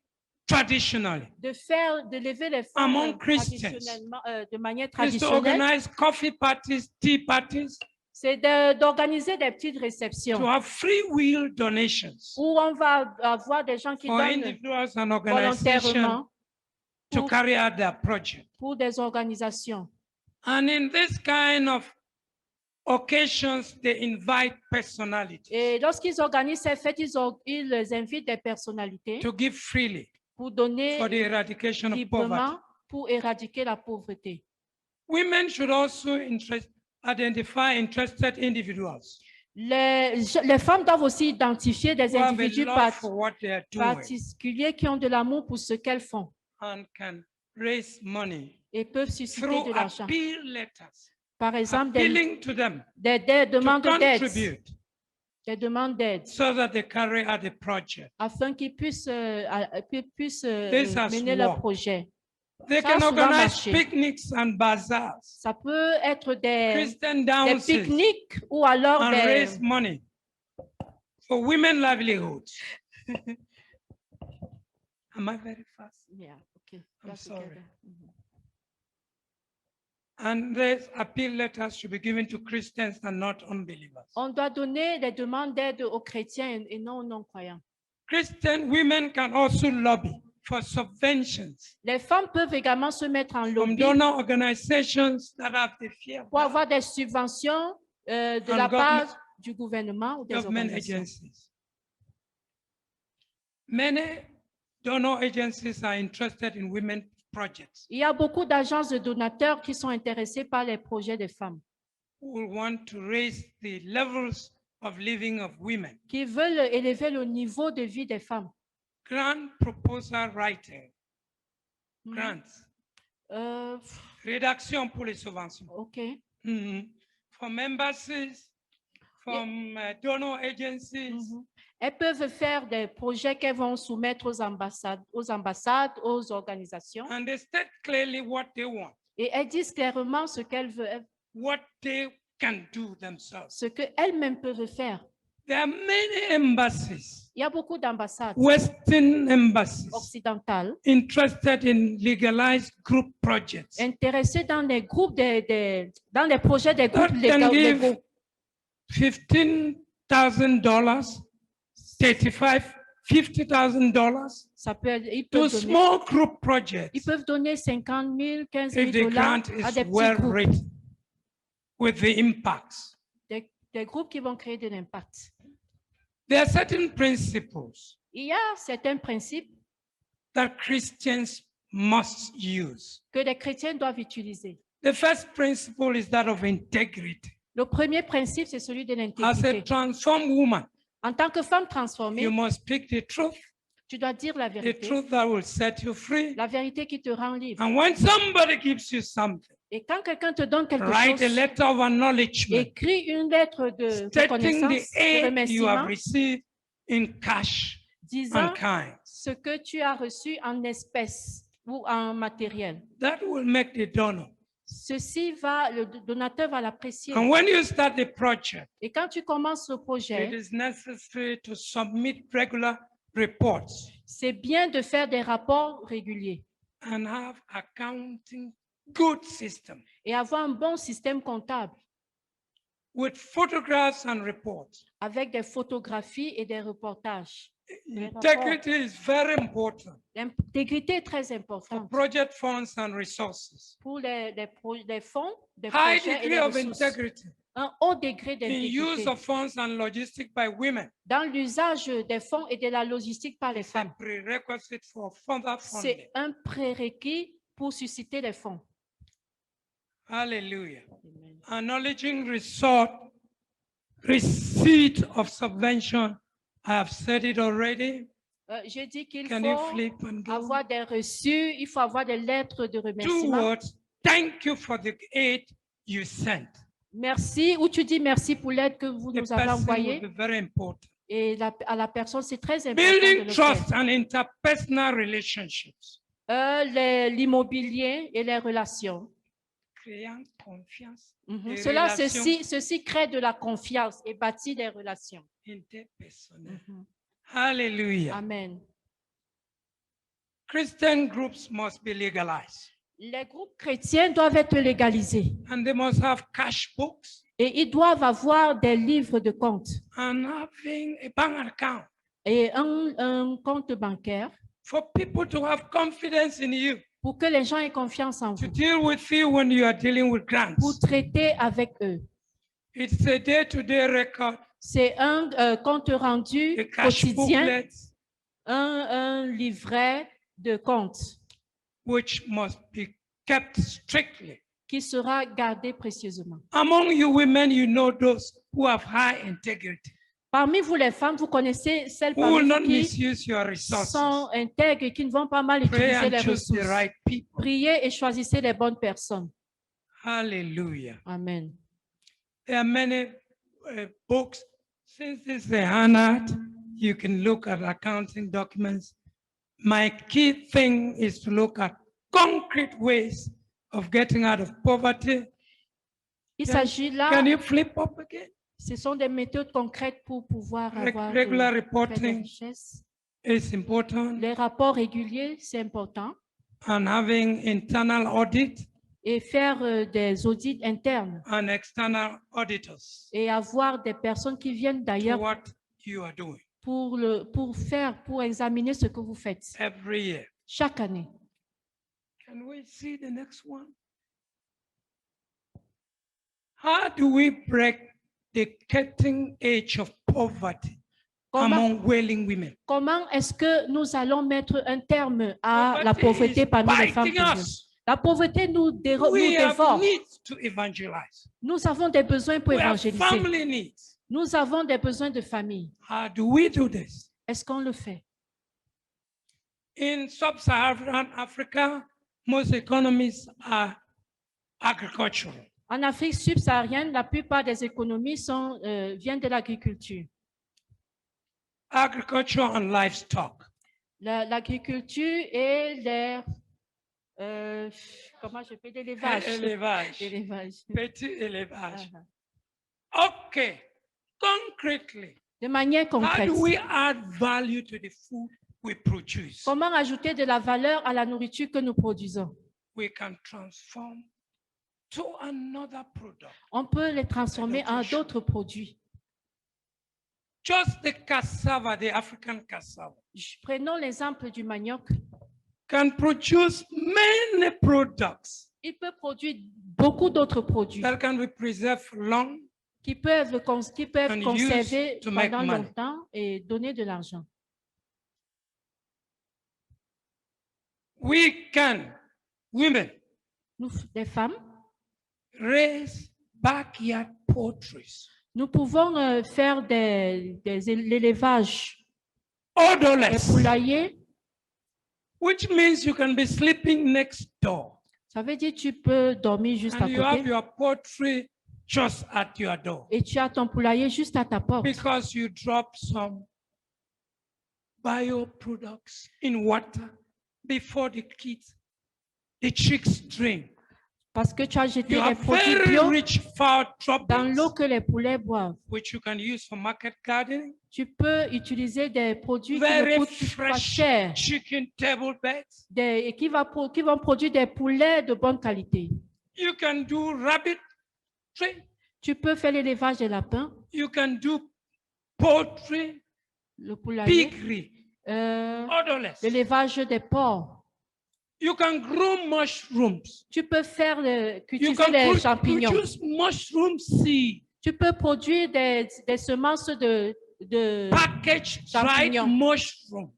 traditionally de lever les fonds among Christians traditionnellement, de manière is to traditionnelle, organize coffee parties, tea parties, c'est d'organiser des petites to réceptions have free will donations où on va avoir des gens qui for donnent individuals and organizations volontairement to pour- carry out their project. pour des organisations. And in this kind of occasions, they invite personalities Et lorsqu'ils organisent ces fêtes, ils invitent des personnalités to give freely pour donner for the eradication of poverty. librement pour éradiquer la pauvreté. Women should also identify interested individuals Les femmes doivent aussi identifier des who have a individus love for what they are doing particuliers qui ont de l'amour pour ce qu'elles font and can raise money et peuvent susciter through de l'argent. appeal letters, Par exemple, appealing to them des to demandes d'aide, contribute des demandes d'aide, so that they carry out the project. afin qu'ils puissent This has mener leur worked. projet. They Ça can a souvent organize marché. picnics and bazaars, Ça peut être des Christian dances, pique-niques ou alors and des... raise money for women livelihoods. Am I very fast? Yeah, okay. I'm That's sorry. together. Mhm. And these appeal letters should be given to Christians and not unbelievers. On doit donner des demandes d'aide aux chrétiens et non aux non-croyants. Christian women can also lobby for subventions Les femmes peuvent également se mettre en from lobby donor organizations that have the fear pour avoir des subventions de And la part government- du gouvernement ou des government organisations. agencies. Many donor agencies are interested in women projects Il y a beaucoup d'agences de donateurs qui sont intéressées par les projets des femmes, who want to raise the levels of living of women. qui veulent élever le niveau de vie des femmes. Grant proposal writing, Mhm. grants, Euh, rédaction pour les subventions. OK. From embassies, from donor agencies, Mhm. Elles peuvent faire des projets qu'elles vont soumettre aux ambassades, aux organisations. and they state clearly what they want, Et elles disent clairement ce qu'elles veulent, what they can do themselves. ce qu'elles-mêmes peuvent faire. There are many embassies, Il y a beaucoup d'ambassades Western embassies, occidentales interested in legalized group projects intéressées dans les groupes, dans les projets des groupes that can give légaux. $15,000, $50,000 Ça peut être, to small group projects ils peuvent donner 50 000, 15 if 000 the dollars grant à is des petits well groupes, written with the impacts. des groupes qui vont créer de l'impact. There are certain principles Il y a certains principes that Christians must use. que les chrétiens doivent utiliser. The first principle is that of integrity. Le premier principe, c'est celui de As a l'intégrité. transformed woman, En tant que femme transformée, you must speak the truth, tu dois dire la the vérité, truth that will set you free. la vérité qui te rend libre. And when somebody gives you something, Et quand quelqu'un te donne quelque write a chose, letter of acknowledgement écris une lettre de stating the reconnaissance, de aid you remerciement, have received in cash disant and kind. ce que tu as reçu en espèces ou en matériel. That will make the donor. Le donateur va l'apprécier. And when you start the project, Et quand tu commences le it projet, is necessary to submit regular reports c'est bien de faire des rapports réguliers and have accounting good system et avoir un bon système comptable with photographs and reports. avec des photographies et des reportages. Integrity is very important L'intégrité est très for importante project funds and resources. pour les fonds, des High projets et degree des of ressources. integrity Un haut degré in use d'intégrité of funds and logistics by women dans l'usage des fonds et de la logistique par les is a femmes. prerequisite for further funding. C'est un prérequis pour susciter les fonds. Hallelujah. Acknowledging receipt of subvention. I have said it already. J'ai dit qu'il Can you faut flip and go? avoir des reçus, il faut avoir des lettres de Two remerciement. words. Thank you for the aid you sent. Merci, ou tu dis merci pour l'aide que vous The nous avez person will envoyée. be very important. Et à la personne, c'est très important de Building le faire. trust and interpersonal relationships. L'immobilier et les relations. Créant confiance. Mhm. Les Cela, relations. ceci crée de la confiance et bâtit des relations. Interpersonal. Mhm. Hallelujah. Amen. Christian groups must be legalized Les groupes chrétiens doivent être légalisés and they must have cash books et ils doivent avoir des livres de compte and having a bank account et un compte bancaire for people to have confidence in you. pour pour que les gens aient confiance en to vous, deal with you when you are dealing with pour grants. traiter avec eux. It's a day-to-day record, C'est un compte rendu a cash quotidien, booklet, un livret de compte which must be kept strictly. qui sera gardé précieusement. Among you women, you know those who have high integrity, Parmi vous les femmes, vous connaissez celles who will parmi not vous qui misuse your resources. sont intègres et qui ne vont pas mal Pray utiliser and les choose the ressources. right people. Priez et choisissez les bonnes personnes. Hallelujah. Amen. There are many books. Since this is a handout, you can look at accounting documents. My key thing is to look at concrete ways of getting out of poverty. Il Can- s'agit là, Can you flip up again? ce sont des méthodes concrètes pour pouvoir avoir Regular faire des reporting richesses. is important, Les rapports réguliers, c'est important. and having internal audit Et faire des audits internes and external auditors et avoir des personnes qui viennent to d'ailleurs what you are doing pour examiner ce que vous faites every year. chaque année. Can we see the next one? How do we break the cutting edge of poverty Comment, among wailing women? comment est-ce que nous allons mettre un terme à la Poverty pauvreté is parmi les femmes biting pauvres? us. La pauvreté nous We have dévore. needs to evangelize. Nous avons des besoins pour We have évangéliser. family needs. Nous avons des besoins de famille. How do we do this? Est-ce qu'on le fait? In sub-Saharan Africa, most economies are agricultural. En Afrique subsaharienne, la plupart des économies viennent de l'agriculture. Agriculture and livestock. L'agriculture et comment je fais l'élevage. Élevage. L'élevage. Petit élevage. Ah, Okay. Concretely, de manière how concrète, do we add value to the food we produce? comment ajouter de la valeur à la nourriture que nous produisons? We can transform to another product. On peut les transformer en Adaptation. d'autres produits. Just the cassava, the African cassava, Prenons l'exemple du manioc. can produce many products Il peut produire beaucoup d'autres produits that can be preserved for long qui peuvent and conserver used to make pendant money. longtemps et donner de l'argent. We can, women, Nous, les femmes, raise backyard poultry, nous pouvons faire l'élevage, des odorless, poulaillers. which means you can be sleeping next door Ça veut dire que tu peux dormir juste à and you have côté your poultry just at your door et tu as ton poulailler juste à ta porte because you drop some bioproducts in water before the chicks drink. parce que tu as jeté You les have produits very bio rich fowl dans l'eau droppings, que les poulets boivent. which you can use for market gardening, Tu peux utiliser des produits qui very ne coûtent pas fresh cher chicken table beds. et qui vont produire des poulets de bonne qualité. You can do rabbit trade. Tu peux faire l'élevage des lapins, You can do poultry, le poulailler, piggery, odorless. l'élevage des porcs. You can grow mushrooms. Tu peux faire You cultiver can les champignons. produce mushroom seed, Tu peux produire des semences de packaged dried champignons. mushrooms,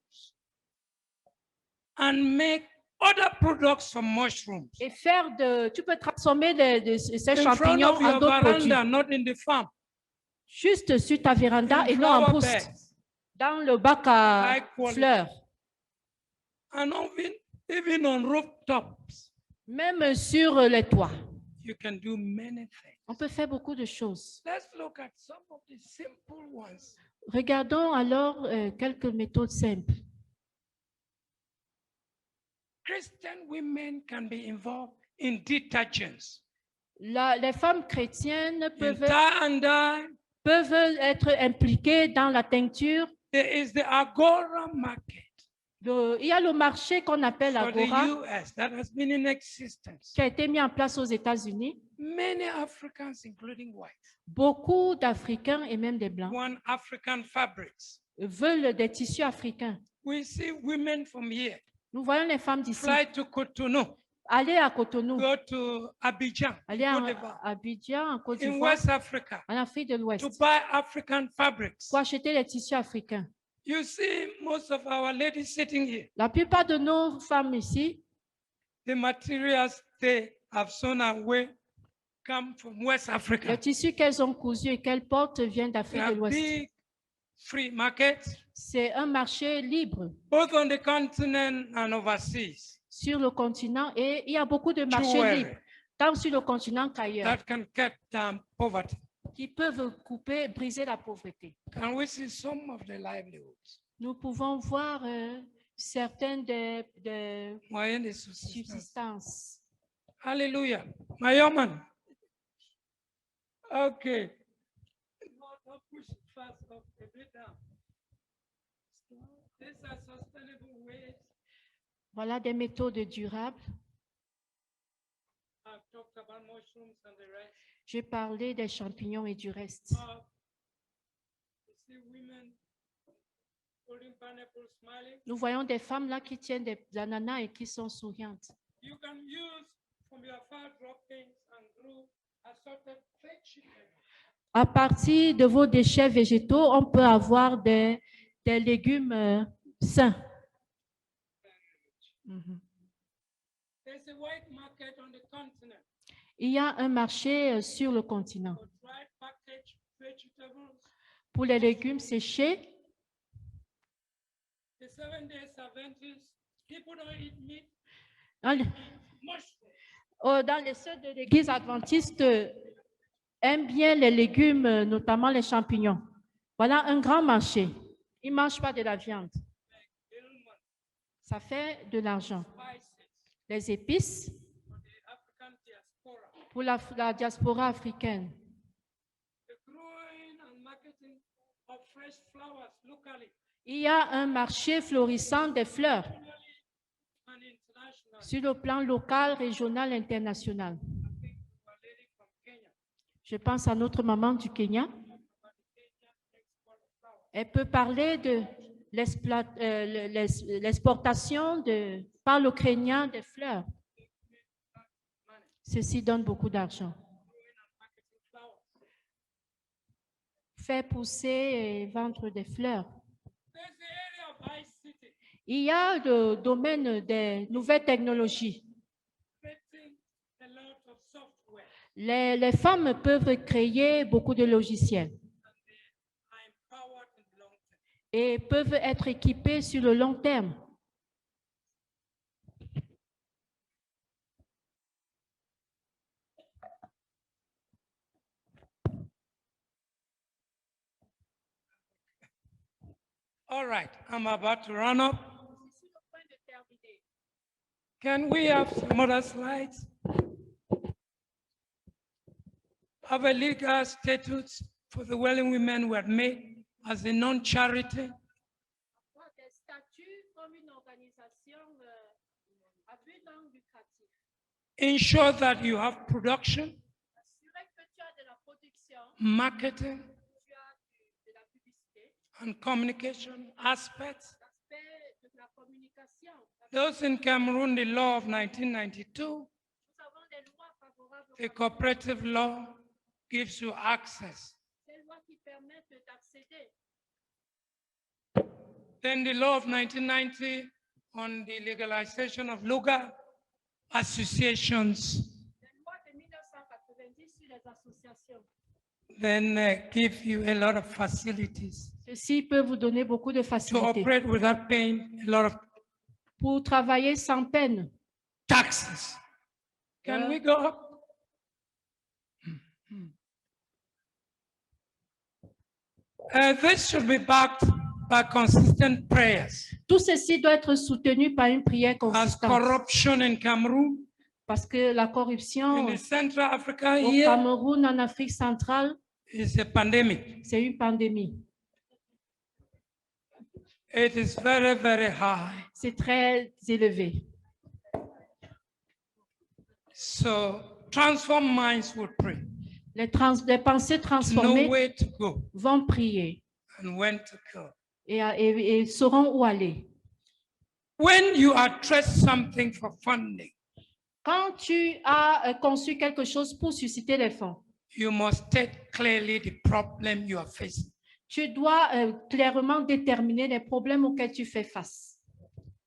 and make other products from mushrooms. et tu peux transformer ces In front champignons of en your d'autres produits. veranda, not in the farm. Juste sur ta véranda In et non en flower pousse, beds. dans le bac à High quality. fleurs. And even on rooftops, Même sur les toits. you can do many things. On peut faire beaucoup de choses. Let's look at some of the simple ones. Regardons alors quelques méthodes simples. Christian women can be involved in detergents. Les femmes chrétiennes In peuvent être impliquées dans la teinture. there is the Agora market Il y a le marché qu'on appelle for Agora, the US that has been in existence. qui a été mis en place aux États-Unis. Many Africans, including whites, Beaucoup d'Africains et même des Blancs want African fabrics. veulent des tissus africains. We see women from here Nous voyons les femmes d'ici fly to Cotonou, aller à Cotonou, go to Abidjan, aller Côte à d'Ivoire, Abidjan, en Côte in d'Ivoire, West Africa, en Afrique de to l'Ouest, buy African fabrics. pour acheter les tissus africains. You see, most of our ladies sitting here, La plupart de nos femmes ici, the materials they have sewn away come from West les Africa. tissus qu'elles ont cousus et qu'elles portent viennent They d'Afrique de are l'Ouest. big free markets, C'est un marché libre both on the continent and overseas. sur le continent et il y a beaucoup de marchés Jewelry libres, tant sur le continent qu'ailleurs, that can cut down poverty. qui peuvent couper, briser la pauvreté. Can we see some of the livelihoods? Nous pouvons voir certaines des Moyens de subsistance. subsistances. Hallelujah. Mayoman. Okay. Don't push it fast up a bit down. These are sustainable ways. Voilà des méthodes durables. I've talked about mushrooms and the rest. J'ai parlé des champignons et du reste. You see women holding pineapple, smiling. Nous voyons des femmes là qui tiennent des ananas et qui sont souriantes. You can use from your fat droppings and grow assorted fake chicken. À partir de vos déchets végétaux, on peut avoir des légumes sains. Mhm. There's a white market on the continent Il y a un marché sur le continent for dried packaged vegetables. pour les légumes séchés. The 7 days Adventists, people don't eat meat, Dans mushrooms. dans les sœurs de l'église adventiste aiment bien les légumes, notamment les champignons. Voilà un grand marché. Ils ne mangent pas de la viande. Ça fait de l'argent. Spices Les épices for the African diaspora. pour la diaspora africaine. The growing and marketing of fresh flowers locally Il y a un marché florissant des fleurs and internationally. sur le plan local, régional, international. I think our lady from Kenya, Je pense à notre maman du Kenya. about the Kenyan export of flowers. Elle peut parler de l'exportation par le Kenya des fleurs. Ceci donne beaucoup d'argent. Marketing flowers. Faire pousser et vendre des fleurs. There's the area of ICT, Il y a le domaine des nouvelles technologies. creating a lot of software, Les femmes peuvent créer beaucoup de logiciels and they are empowered in the long term. et peuvent être équipées sur le long terme. All right, I'm about to run up. Can we have some other slides? Have a legal status for the Welling women who had made as a non-charity. Des statuts comme une organisation à but non lucratif. Ensure that you have production, Assurer que tu as de la production, marketing, tu as de la publicité, and communication aspects. l'aspect de la communication. Those in Cameroon, the law of 1992, Nous avons des lois favorables the cooperative law gives you access. des lois qui permettent d'accéder. Then the law of 1990 on the legalization of Luga associations, Les lois de 1990 sur les associations. then give you a lot of facilities Ceci peut vous donner beaucoup de to facilité operate without paying a lot of pour travailler sans peine. taxes. Can we go up? This should be backed by consistent prayers. Tout ceci doit être soutenu par une prière As consistante corruption in Cameroon, parce que la in corruption the Central Africa au here Cameroun, en Afrique centrale, is a pandemic. c'est une pandémie. It is very, very high. C'est très élevé. So transform minds will pray. Les pensées To know transformées where to go vont prier and when to go. et sauront où aller. When you address something for funding, Quand tu as conçu quelque chose pour susciter les fonds, you must state clearly the problem you are facing. tu dois clairement déterminer les problèmes auxquels tu fais face.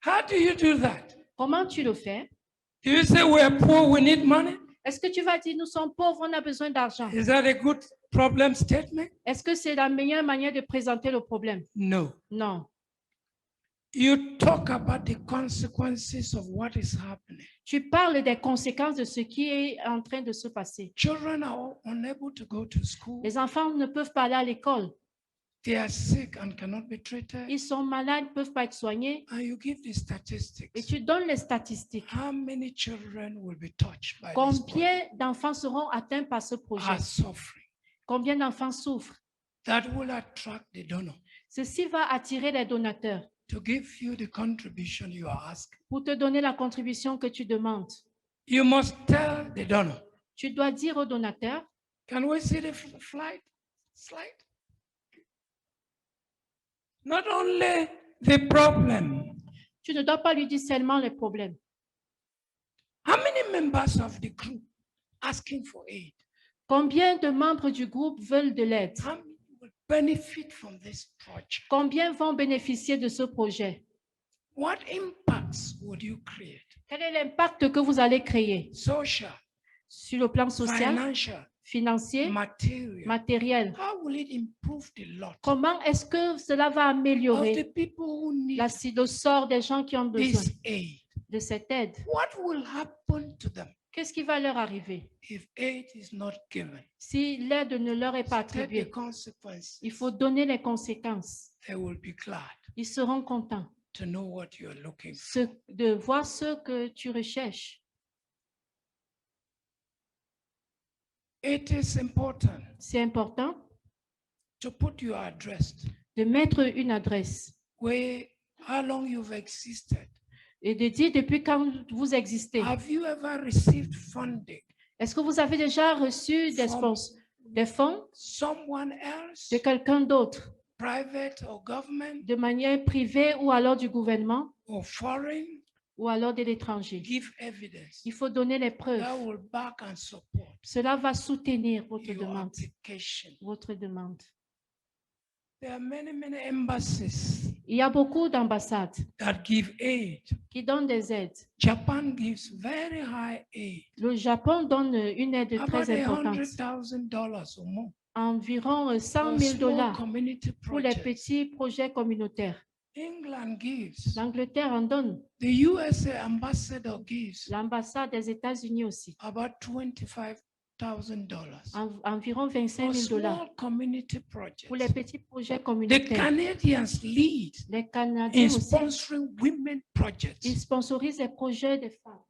How do you do that? Comment tu le fais? Do you say we are poor, we need money? Est-ce que tu vas dire nous sommes pauvres, on a besoin d'argent? Is that a good problem statement? Est-ce que c'est la meilleure manière de présenter le problème? No. Non. You talk about the consequences of what is happening. Tu parles des conséquences de ce qui est en train de se passer. Children are unable to go to school. Les enfants ne peuvent pas aller à l'école. They are sick and cannot be treated. Ils sont malades, ne peuvent pas être soignés. And you give the statistics. Et tu donnes les statistiques. How many children will be touched by this Combien d'enfants seront atteints par ce projet? are suffering? Combien d'enfants souffrent? That will attract the donor Ceci va attirer les donateurs to give you the contribution you are asking. pour te donner la contribution que tu demandes. You must tell the donor. Tu dois dire aux donateurs, Can we see the slide? Not only the problem. tu ne dois pas lui dire seulement les problèmes. How many members of the group asking for aid? Combien de membres du groupe veulent de l'aide? How many will benefit from this project? Combien vont bénéficier de ce projet? What impacts would you create? Quel est l'impact que vous allez créer Social, sur le plan social, financial, financier, material. matériel? How will it improve the lot Comment est-ce que cela va of améliorer the people who need le sort des gens qui ont besoin this aid? de cette aide? What will happen to them Qu'est-ce qui va leur arriver if aid is not given? si l'aide ne leur est pas State the attribuée? consequences. Il faut donner les conséquences. They will be glad Ils seront contents to know what you are looking for. de voir ce que tu recherches. It is important C'est important to put your address de mettre une adresse where how long you've existed. et de dire depuis quand vous existez. Have you ever received funding? Est-ce que vous avez déjà reçu des fonds Someone else, de quelqu'un d'autre, private or government de manière privée ou alors du gouvernement or foreign? ou alors de l'étranger? Give evidence Il faut donner les that preuves. will back and support Cela va soutenir votre your demande. application. Votre demande. There are many embassies Il y a beaucoup d'ambassades that give aid. qui donnent des aides. Japan gives very high aid, Le Japon donne une aide about très importante, $100,000 or more environ 100 for 000 small dollars community pour les projects. petits projets communautaires. England gives. L'Angleterre en donne. The USA ambassador gives L'ambassade des États-Unis aussi. about $25,000 Environ 25 for 000 dollars small community projects. pour les petits projets The communautaires. Canadians lead Les Canadiens in aussi, sponsoring women ils projects. sponsorisent les projets des femmes.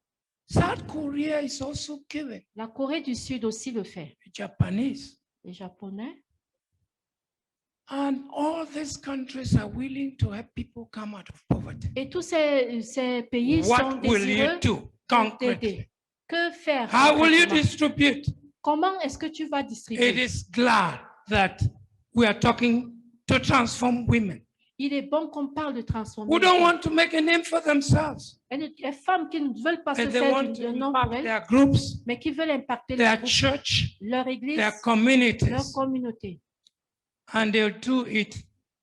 South Korea is also giving. La Corée du Sud aussi le fait. The Japanese. Les Japonais. And all these countries are willing to help people come out of poverty. Et tous ces pays sont What will you désireux do concretely? d'aider. Que faire? How will you concrètement? distribute? Comment est-ce que tu vas It distribuer? is glad that we are talking to transform women Il est bon qu'on parle de transformer. who les don't femmes. want to make a name for themselves, Les femmes qui ne veulent pas se and they faire want to de nom pour impact elles, their groups, mais qui veulent impacter their leur groupe, church, leur église, their leur communities, communauté. and they'll do it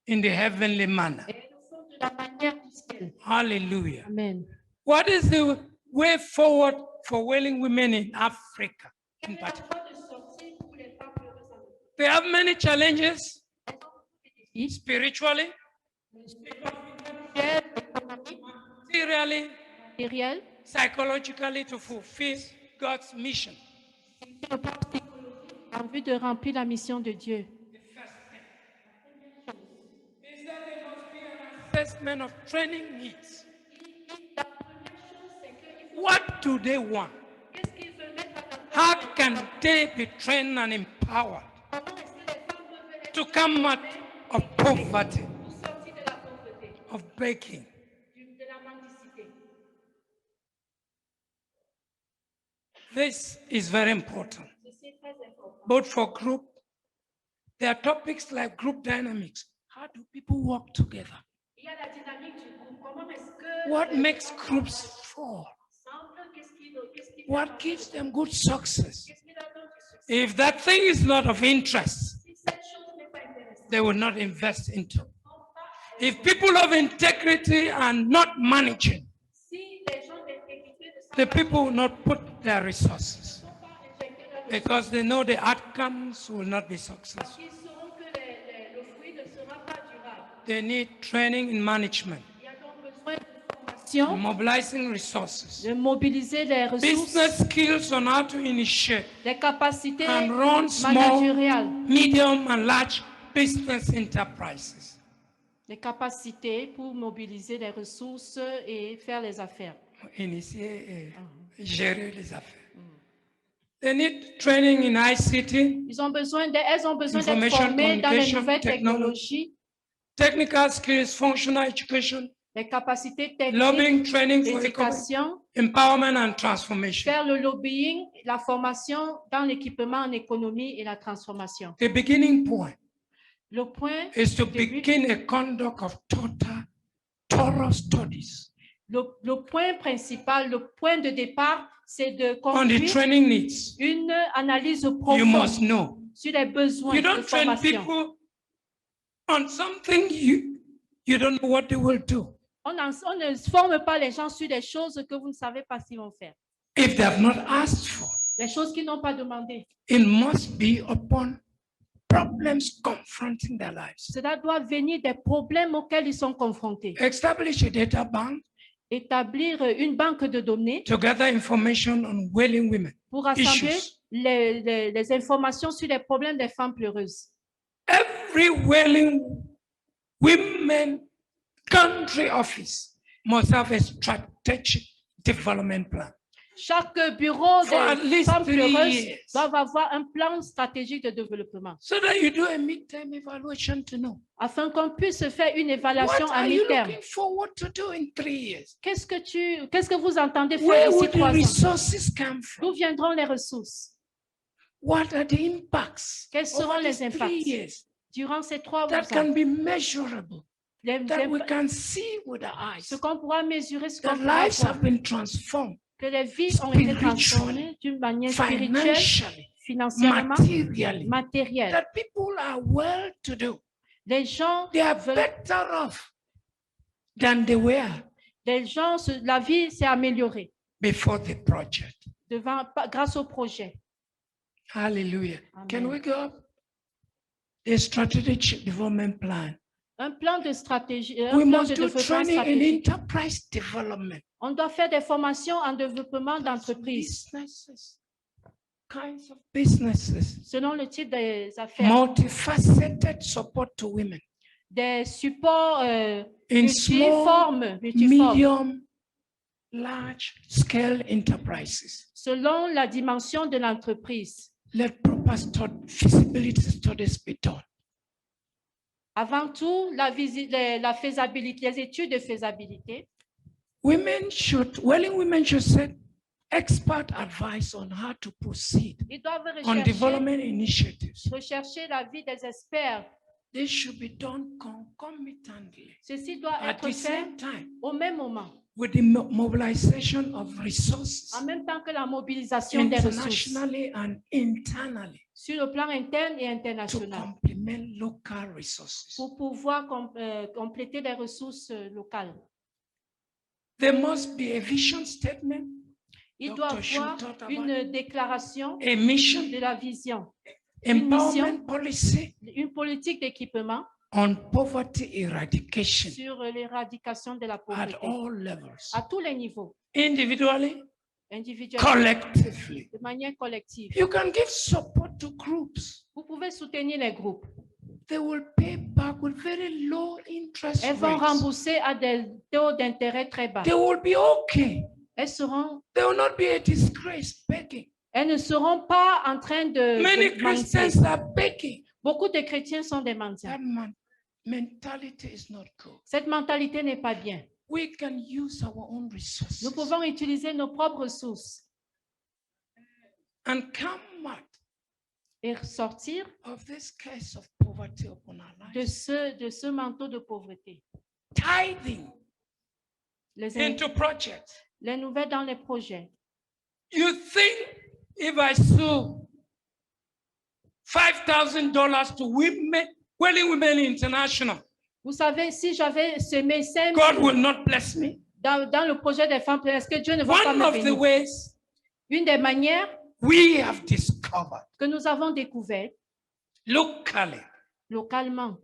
in the heavenly manner. Et elles le font de la manière du ciel. Hallelujah. Amen. What is the way forward for wailing women in Africa? In particular? They have many challenges spiritually, materially, Matériel, psychologically to fulfill God's mission. en vue de remplir la mission de Dieu. Is that there must be an assessment of training needs. What do they want? How can they be trained and empowered to come out of poverty, of begging? This is very important, both for group. There are topics like group dynamics. How do people work together? Il y a la dynamique du groupe. Comment est-ce que What les makes gens groups fall? ensemble, qu'est-ce qui fait What avancer gives le them groupe? good success? Qu'est-ce qui leur donne du succès? If that thing is not of interest, Si cette chose n'est pas intéressante, they will not invest into. ils vont pas If people of integrity are not managing, si les gens d'intégrité ne sont the pas people will not put their resources injectés leurs ressources, because they know the outcomes will not be successful. ils sauront que le fruit ne sera pas durable. They need training in management, Il y a donc besoin de formation, mobilizing resources, de mobiliser les ressources, business skills on how to initiate les capacités and run small, managériales, medium, and large business enterprises. les capacités pour mobiliser les ressources et faire les affaires. Initier et gérer les affaires. They need training in ICT, Elles ont besoin d'être Information formées dans les communication nouvelles technology, technologies, technical skills, functional education, les capacités techniques, lobbying training for economic l'éducation, empowerment and transformation. faire le lobbying, la formation dans l'équipement en économie et la transformation. The beginning point Le point is to début- begin a conduct of thorough studies le point principal, le point de départ, c'est de on the conduire training needs. une analyse You profonde must know. sur les besoins You de don't train formation. people on something you don't know what they will do. On ne forme pas les gens sur des choses que vous ne savez pas s'ils vont faire. If they have not asked for, Les choses qu'ils n'ont pas demandées. it must be upon problems confronting their lives. Cela doit venir des problèmes auxquels ils sont confrontés. Establish a data bank Établir une banque de données to gather information on wailing women. pour rassembler Issues. les informations sur les problèmes des femmes pleureuses. Every wailing women country office must have a strategic development plan. Chaque bureau For at des least femmes 3 pleureuses years. doit avoir un plan stratégique de développement So that you do a midterm evaluation to know afin qu'on puisse faire une what évaluation à are you mi-terme. looking forward to do in 3 years. Qu'est-ce que vous entendez faire Where d'ici would the 3 ans? resources come from? D'où viendront les ressources? What are the impacts Quels seront over les these 3 impacts years durant ces 3 that ans? can be measurable, Les that we impacts- can see with our eyes? Ce qu'on pourra mesurer, ce qu'on That pourra lives voir, have been transformed que les vies ont été spiritually, transformées d'une manière spirituelle, financially, financièrement, materially, matérielle. that people are well to do. Les gens, They are veulent- better off than they were la vie s'est améliorée before the project. grâce au projet. Hallelujah. Can Amen. we go up? A strategic development plan. Un plan de stratégie, un We plan must de do développement training in stratégique. enterprise development. On doit faire des formations en développement d'entreprise Businesses, kinds of businesses, selon le type des affaires, multifaceted support to women des supports in small, multiformes, medium, large scale enterprises. selon la dimension de l'entreprise. Let proper feasibility studies be done. Avant tout, la faisabilité, les études de faisabilité. Wailing women should seek expert advice on how to proceed Ils doivent on development initiatives. rechercher l'avis des experts. They should be done concomitantly Ceci doit at être the fait same time au même moment, with the mobilization of resources en même temps que la mobilisation des ressources internationally and internally sur le plan interne et to international complement local resources. pour pouvoir compléter les ressources locales. There must be a vision statement, Il doit Dr. Shu avoir talked about une déclaration a mission, de la vision, empowerment policy une politique d'équipement on poverty eradication sur l'éradication de la at pauvreté all levels, à tous les niveaux, individually, individuellement, collectively. de manière collective. You can give support to groups. Vous pouvez soutenir les groupes. They will pay back with very low interest Elles vont rates. rembourser à des taux d'intérêt très bas. They will be okay. Elles There will not be a disgrace begging. ne seront pas en train de Many mendier. Christians are begging. Beaucoup de chrétiens sont des mendiants. That mentality is not good. Cette mentalité n'est pas bien. We can use our own resources Nous pouvons utiliser nos propres ressources and come out et sortir of this case of poverty upon our de lives. ce manteau de pauvreté. Tithing into projects. les nouvelles dans les projets. You think if I sow $5,000 to women, Welling Women International, Vous savez, si j'avais semé 5 God will not bless me? dans le projet des femmes, est-ce que Dieu ne va pas One me of the bénir? ways Une des manières we have discovered que nous avons découvertes locally, localement,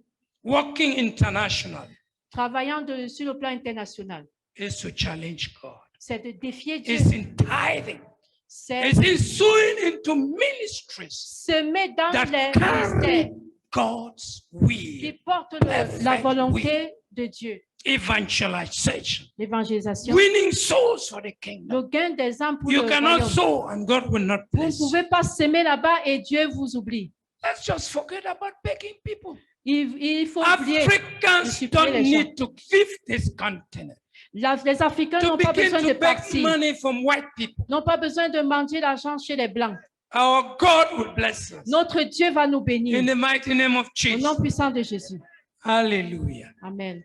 working internationally, travaillant sur le plan international, is to challenge God. c'est de défier Dieu. It's in tithing. C'est It's in sowing into ministries semer dans that les carry ministères God's qui will. portent la Perfect volonté de Dieu. Evangelization. L'évangélisation, Winning souls for the kingdom. le gain des âmes pour You le cannot royaume. sow and God will not Vous ne bless you. pouvez pas semer là-bas et Dieu vous oublie. Let's just forget about begging people. Il faut oublier. Africans supplier don't les gens. need to give this continent Les Africains to n'ont pas begin besoin de to beg partir, money from white people. n'ont pas besoin de mendier l'argent chez les Blancs. Our God will bless us. Notre Dieu va nous bénir. In the mighty name of Au Jesus. nom puissant de Jésus. Hallelujah. Amen.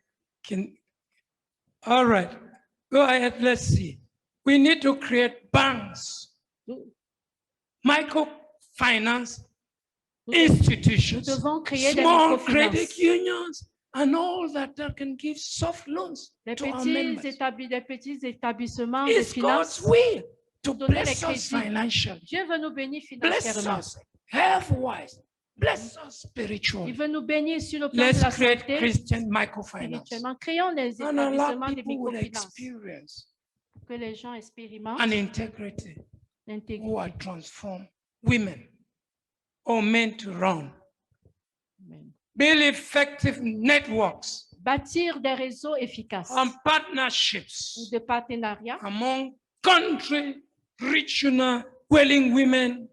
All right. Go ahead. Let's see. We need to create banks, microfinance Nous institutions, devons créer des small credit microfinances. unions, and all that can give soft loans Les to our petits, members. des petits établissements de It's finances. God's will to Donner bless les us crédits. financially, Dieu veut nous bénir bless financièrement. us health-wise, bless us Il spiritually. veut nous bénir sur le plan de Let's la create santé. Christian microfinance. Spirituellement, créons les And a lot établissements of de people will microfinance experience pour que les gens expérimentent an integrity who l'intégrité. are transformed women or men to run. Amen. Build effective networks Bâtir des réseaux efficaces and ou partnerships de partenariats among country, regional, Welling Women,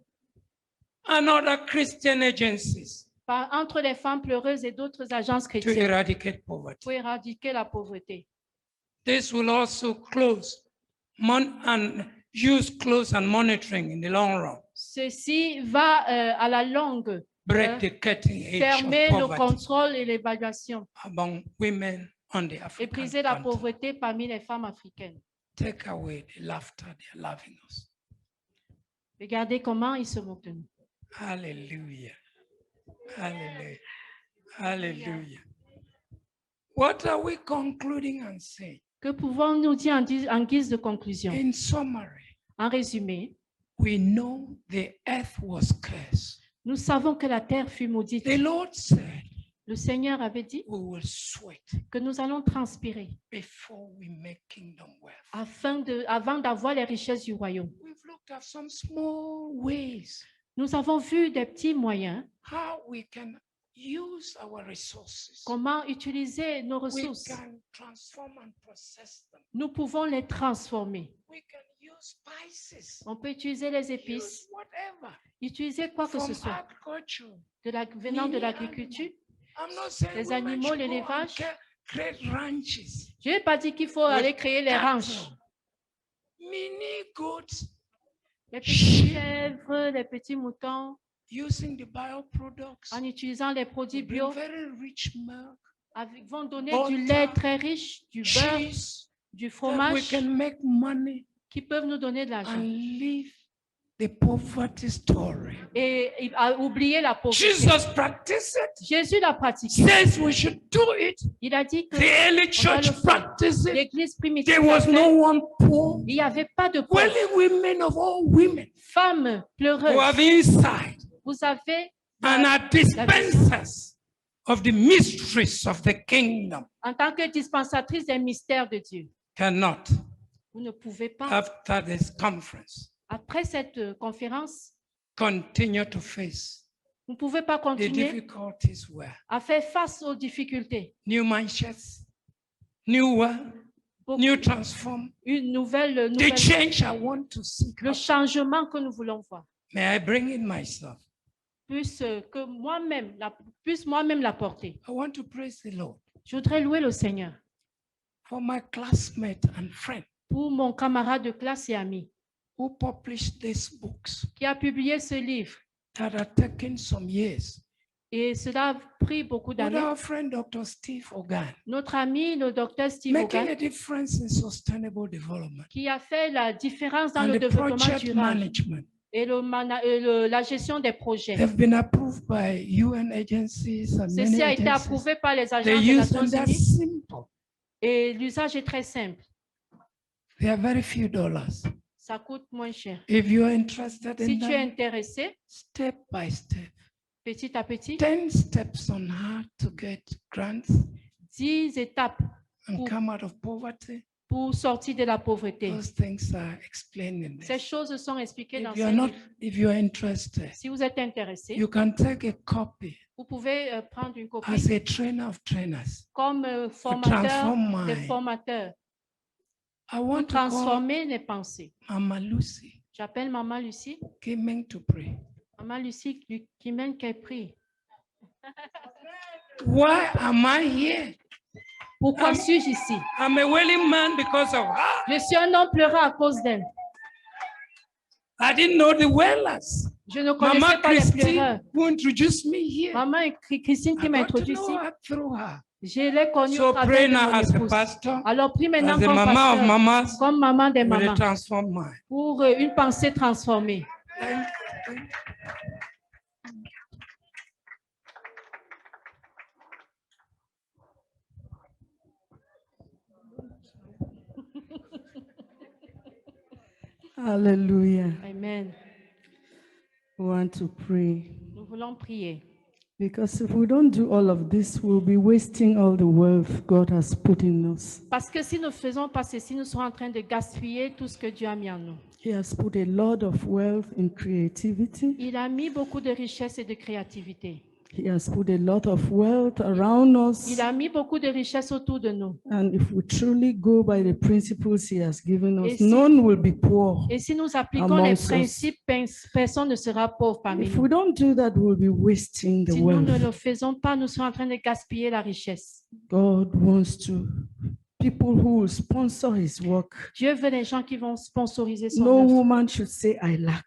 and other Christian agencies entre les femmes pleureuses et d'autres agences to chrétiennes eradicate poverty. pour éradiquer la pauvreté. This will also use close and monitoring in the long run. Ceci va à la longue Break the cutting edge fermer of le poverty contrôle et l'évaluation among women on the et African briser la continent. pauvreté parmi les femmes africaines. Take away the laughter they're laughing us. Regardez comment ils se moquent de nous. Hallelujah. Hallelujah. Hallelujah. What are we concluding and saying? Que pouvons-nous dire en guise de conclusion? In summary, En résumé, we know the earth was cursed. nous savons que la terre fut maudite. The Lord said, Le Seigneur avait dit we will sweat que nous allons transpirer before we make kingdom wealth. avant d'avoir les richesses du royaume. We've looked at some small ways Nous avons vu des petits moyens, how we can use our resources. comment utiliser nos We ressources. can transform and process them. Nous pouvons les transformer. We can use spices. On peut utiliser les Use épices, whatever utiliser quoi que ce from soit, agriculture. venant de l'agriculture. I'm not saying Les women animaux, should go and l'élevage. create ranches. Je n'ai pas dit qu'il faut aller créer les ranchs. Cattle, mini goats, Les petites chèvres, les petits moutons, using the bioproducts. en utilisant les produits Bring bio, very rich milk, vont donner butter, du lait très riche, du beurre, cheese, du that we fromage, can make money qui peuvent nous donner de l'argent. and leave the poverty story. Et à oublier la pauvreté. Jesus practiced it. Jésus l'a pratiqué. Says we should do it. Il a dit que The early church le faire. practiced it. l'Église primitive There l'a was fait. no one poor. Il n'y avait pas de pauvres. Welling women of all women Femmes who pleureuses, have insight vous avez, and are dispensers of the mysteries of the kingdom en tant que dispensatrice des mystères de Dieu, cannot, vous ne pouvez pas, after this conference, après cette conférence, continue to face vous ne pouvez pas the continuer difficulties where à faire face aux difficultés. new mindsets, new world, Beaucoup- new transform, Une nouvelle, the change I want to see. le changement que nous voulons voir. May I bring in myself? Plus que moi-même, plus moi-même la porter. I want to praise the Lord Je voudrais louer le Seigneur for my classmate and friend pour mon camarade de classe et ami who published these books qui a publié ce livre that are taking some years Et cela a pris beaucoup With d'années. our friend Dr. Steve Hogan, Notre ami, le docteur Steve making Hogan, a difference in sustainable development qui a fait la différence dans and le the développement project durable management. et la gestion des projets. They've been approved by UN agencies and many Ceci a été agencies. approuvé par les They agences des use Nations them. They're Unies simple. et l'usage est très simple. They are very few dollars. Ça coûte moins cher. If you are interested Si in tu es them, intéressé, step by step, petit à petit, 10 steps on how to get grants 10 étapes and Pour- come out of poverty. pour sortir de la pauvreté. Those things are explained in Ces this. choses sont expliquées dans If you are ces not, livres. if you are interested, Si vous êtes intéressé, you can take a copy vous pouvez prendre une copie as a trainer of trainers. comme To formateur transform des mind. formateurs I pour want to call transformer les pensées. Mama Lucy J'appelle Maman Lucie. Kimeng to pray. Maman Lucie qui mène qu'elle prie. Why am I here? Pourquoi suis-je ici? I'm a willing man because of her. Je suis un homme pleurant à cause d'elle. I didn't know the Wellers. Je ne connaissais Mama pas les pleureurs. Christine who introduced me here. Maman Christine qui I m'a got to introduit ici, know her through her. je l'ai connue So au pray travers de now mon as a épouse. pastor, Alors prie maintenant as a comme mama of pasteur, mamas, comme maman des with a mamans, transformed mind. pour une pensée transformée. Hallelujah. Amen. We want to pray. Nous voulons prier. Because if we don't do all of this, we'll be wasting all the wealth God has put in us. Parce que si nous ne faisons pas ceci, nous serons en train de gaspiller tout ce que Dieu a mis en nous. He has put a lot of wealth in creativity. Il a mis beaucoup de richesse et de créativité. He has put a lot of wealth around us. Il a mis beaucoup de richesse autour de nous. And if we truly go by the principles He has given Et us, si- none will be poor. Et si nous appliquons les Amongst us. principes, personne ne sera pauvre parmi If nous. we don't do that, we'll be wasting the Si nous ne wealth. le faisons pas, nous serons en train de gaspiller la richesse. God wants to people who will sponsor His work. Dieu veut des gens qui vont sponsoriser son No œuvre. woman should say, I lack.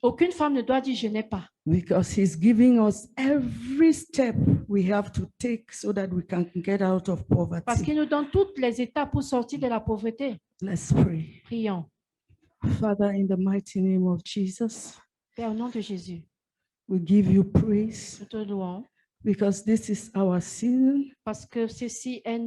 Aucune femme ne doit dire je n'ai pas. Because He's giving us every step we have to take so that we can get out of Parce poverty. qu'il nous donne toutes les étapes pour sortir de la pauvreté. Let's pray. Prions. Father, in the mighty name of Jesus, Père, au nom de Jésus, we give you praise nous te louons because this is our season, parce que ceci est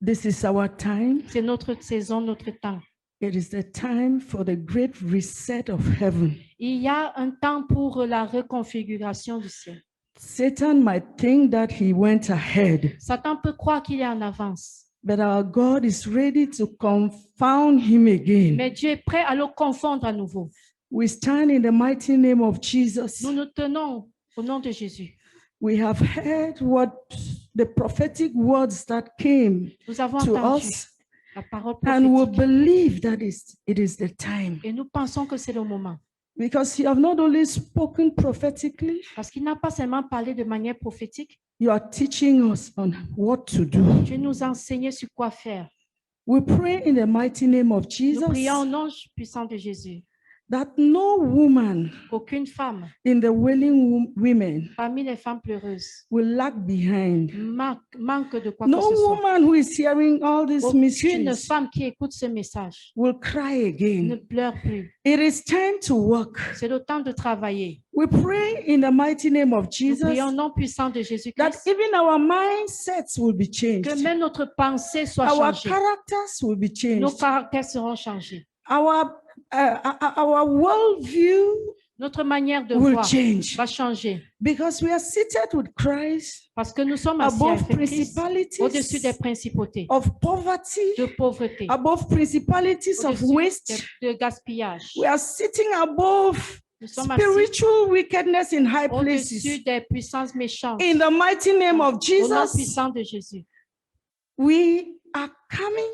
this is our time. c'est notre saison, notre temps. It is the time for the great reset of heaven. Il y a un temps pour la reconfiguration du ciel. Satan might think that he went ahead, Satan peut croire qu'il est en avance, but our God is ready to confound him again. mais Dieu est prêt à le confondre à nouveau. We stand in the mighty name of Jesus. Nous nous tenons au nom de Jésus. We have heard what the prophetic words that came Nous avons to entendu us, la parole and we prophétique believe that it is the time. et nous pensons que c'est le moment. Because you have not only spoken prophetically, Parce qu'il n'a pas seulement parlé de manière prophétique, you are teaching us on what to do. Dieu nous a enseigné sur quoi faire. We pray in the mighty name of Nous Jesus prions au nom puissant de Jésus. that no woman Qu'aucune femme in the wailing women parmi les femmes pleureuses will lag behind. manque de quoi que No ce soit. woman who is hearing all these Aucune mysteries femme qui écoute ce message will cry ne again. pleure plus. It is time to work. C'est le temps de travailler. We pray in the mighty name of Nous Jesus prions au nom puissant de that Jésus-Christ even our mindsets will be changed. que même notre pensée soit Our changée. characters will be Nos changed. caractères seront changés. Our worldview Notre manière de will voir change va changer because we are seated with Christ parce que nous sommes assis above avec Christ au-dessus principalities des principautés of poverty, de pauvreté, above principalities of au-dessus waste. de gaspillage. We are sitting above Nous sommes assis spiritual wickedness in high au-dessus places. des puissances méchantes. In the mighty name of Au nom Jesus, puissant de Jésus. we are coming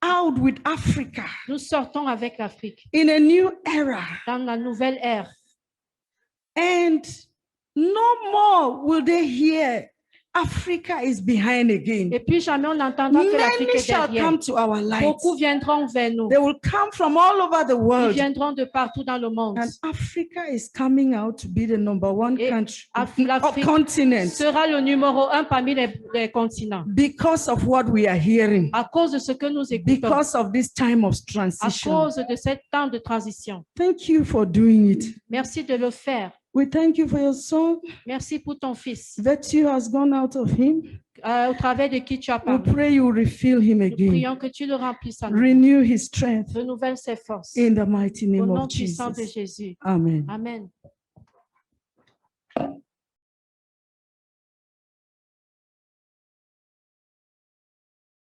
out with Africa Nous sortons avec l'Afrique in a new era. dans la nouvelle ère. And no more will they hear Africa is behind again. Et puis jamais on n'entendra que l'Afrique Many est shall derrière. come to our light. Beaucoup viendront vers nous. They will come from all over the Ils world. viendront de partout dans le monde. And Africa is coming out to be the number one Et country, l'Afrique continent sera le numéro 1 parmi les continents. because of what we are hearing, À cause de ce que nous écoutons. because of this time of À transition. cause de ce temps de transition. Thank you for doing it. Merci de le faire. We thank you for your son. Merci pour ton fils, Virtue has gone out of him. au travers de qui tu as We parlé. pray you refill him Nous again. prions que tu le remplisses à nouveau. Renew his strength Renouvelle ses forces. in the mighty Au name nom of puissant de Jesus. Jésus. Amen. Amen.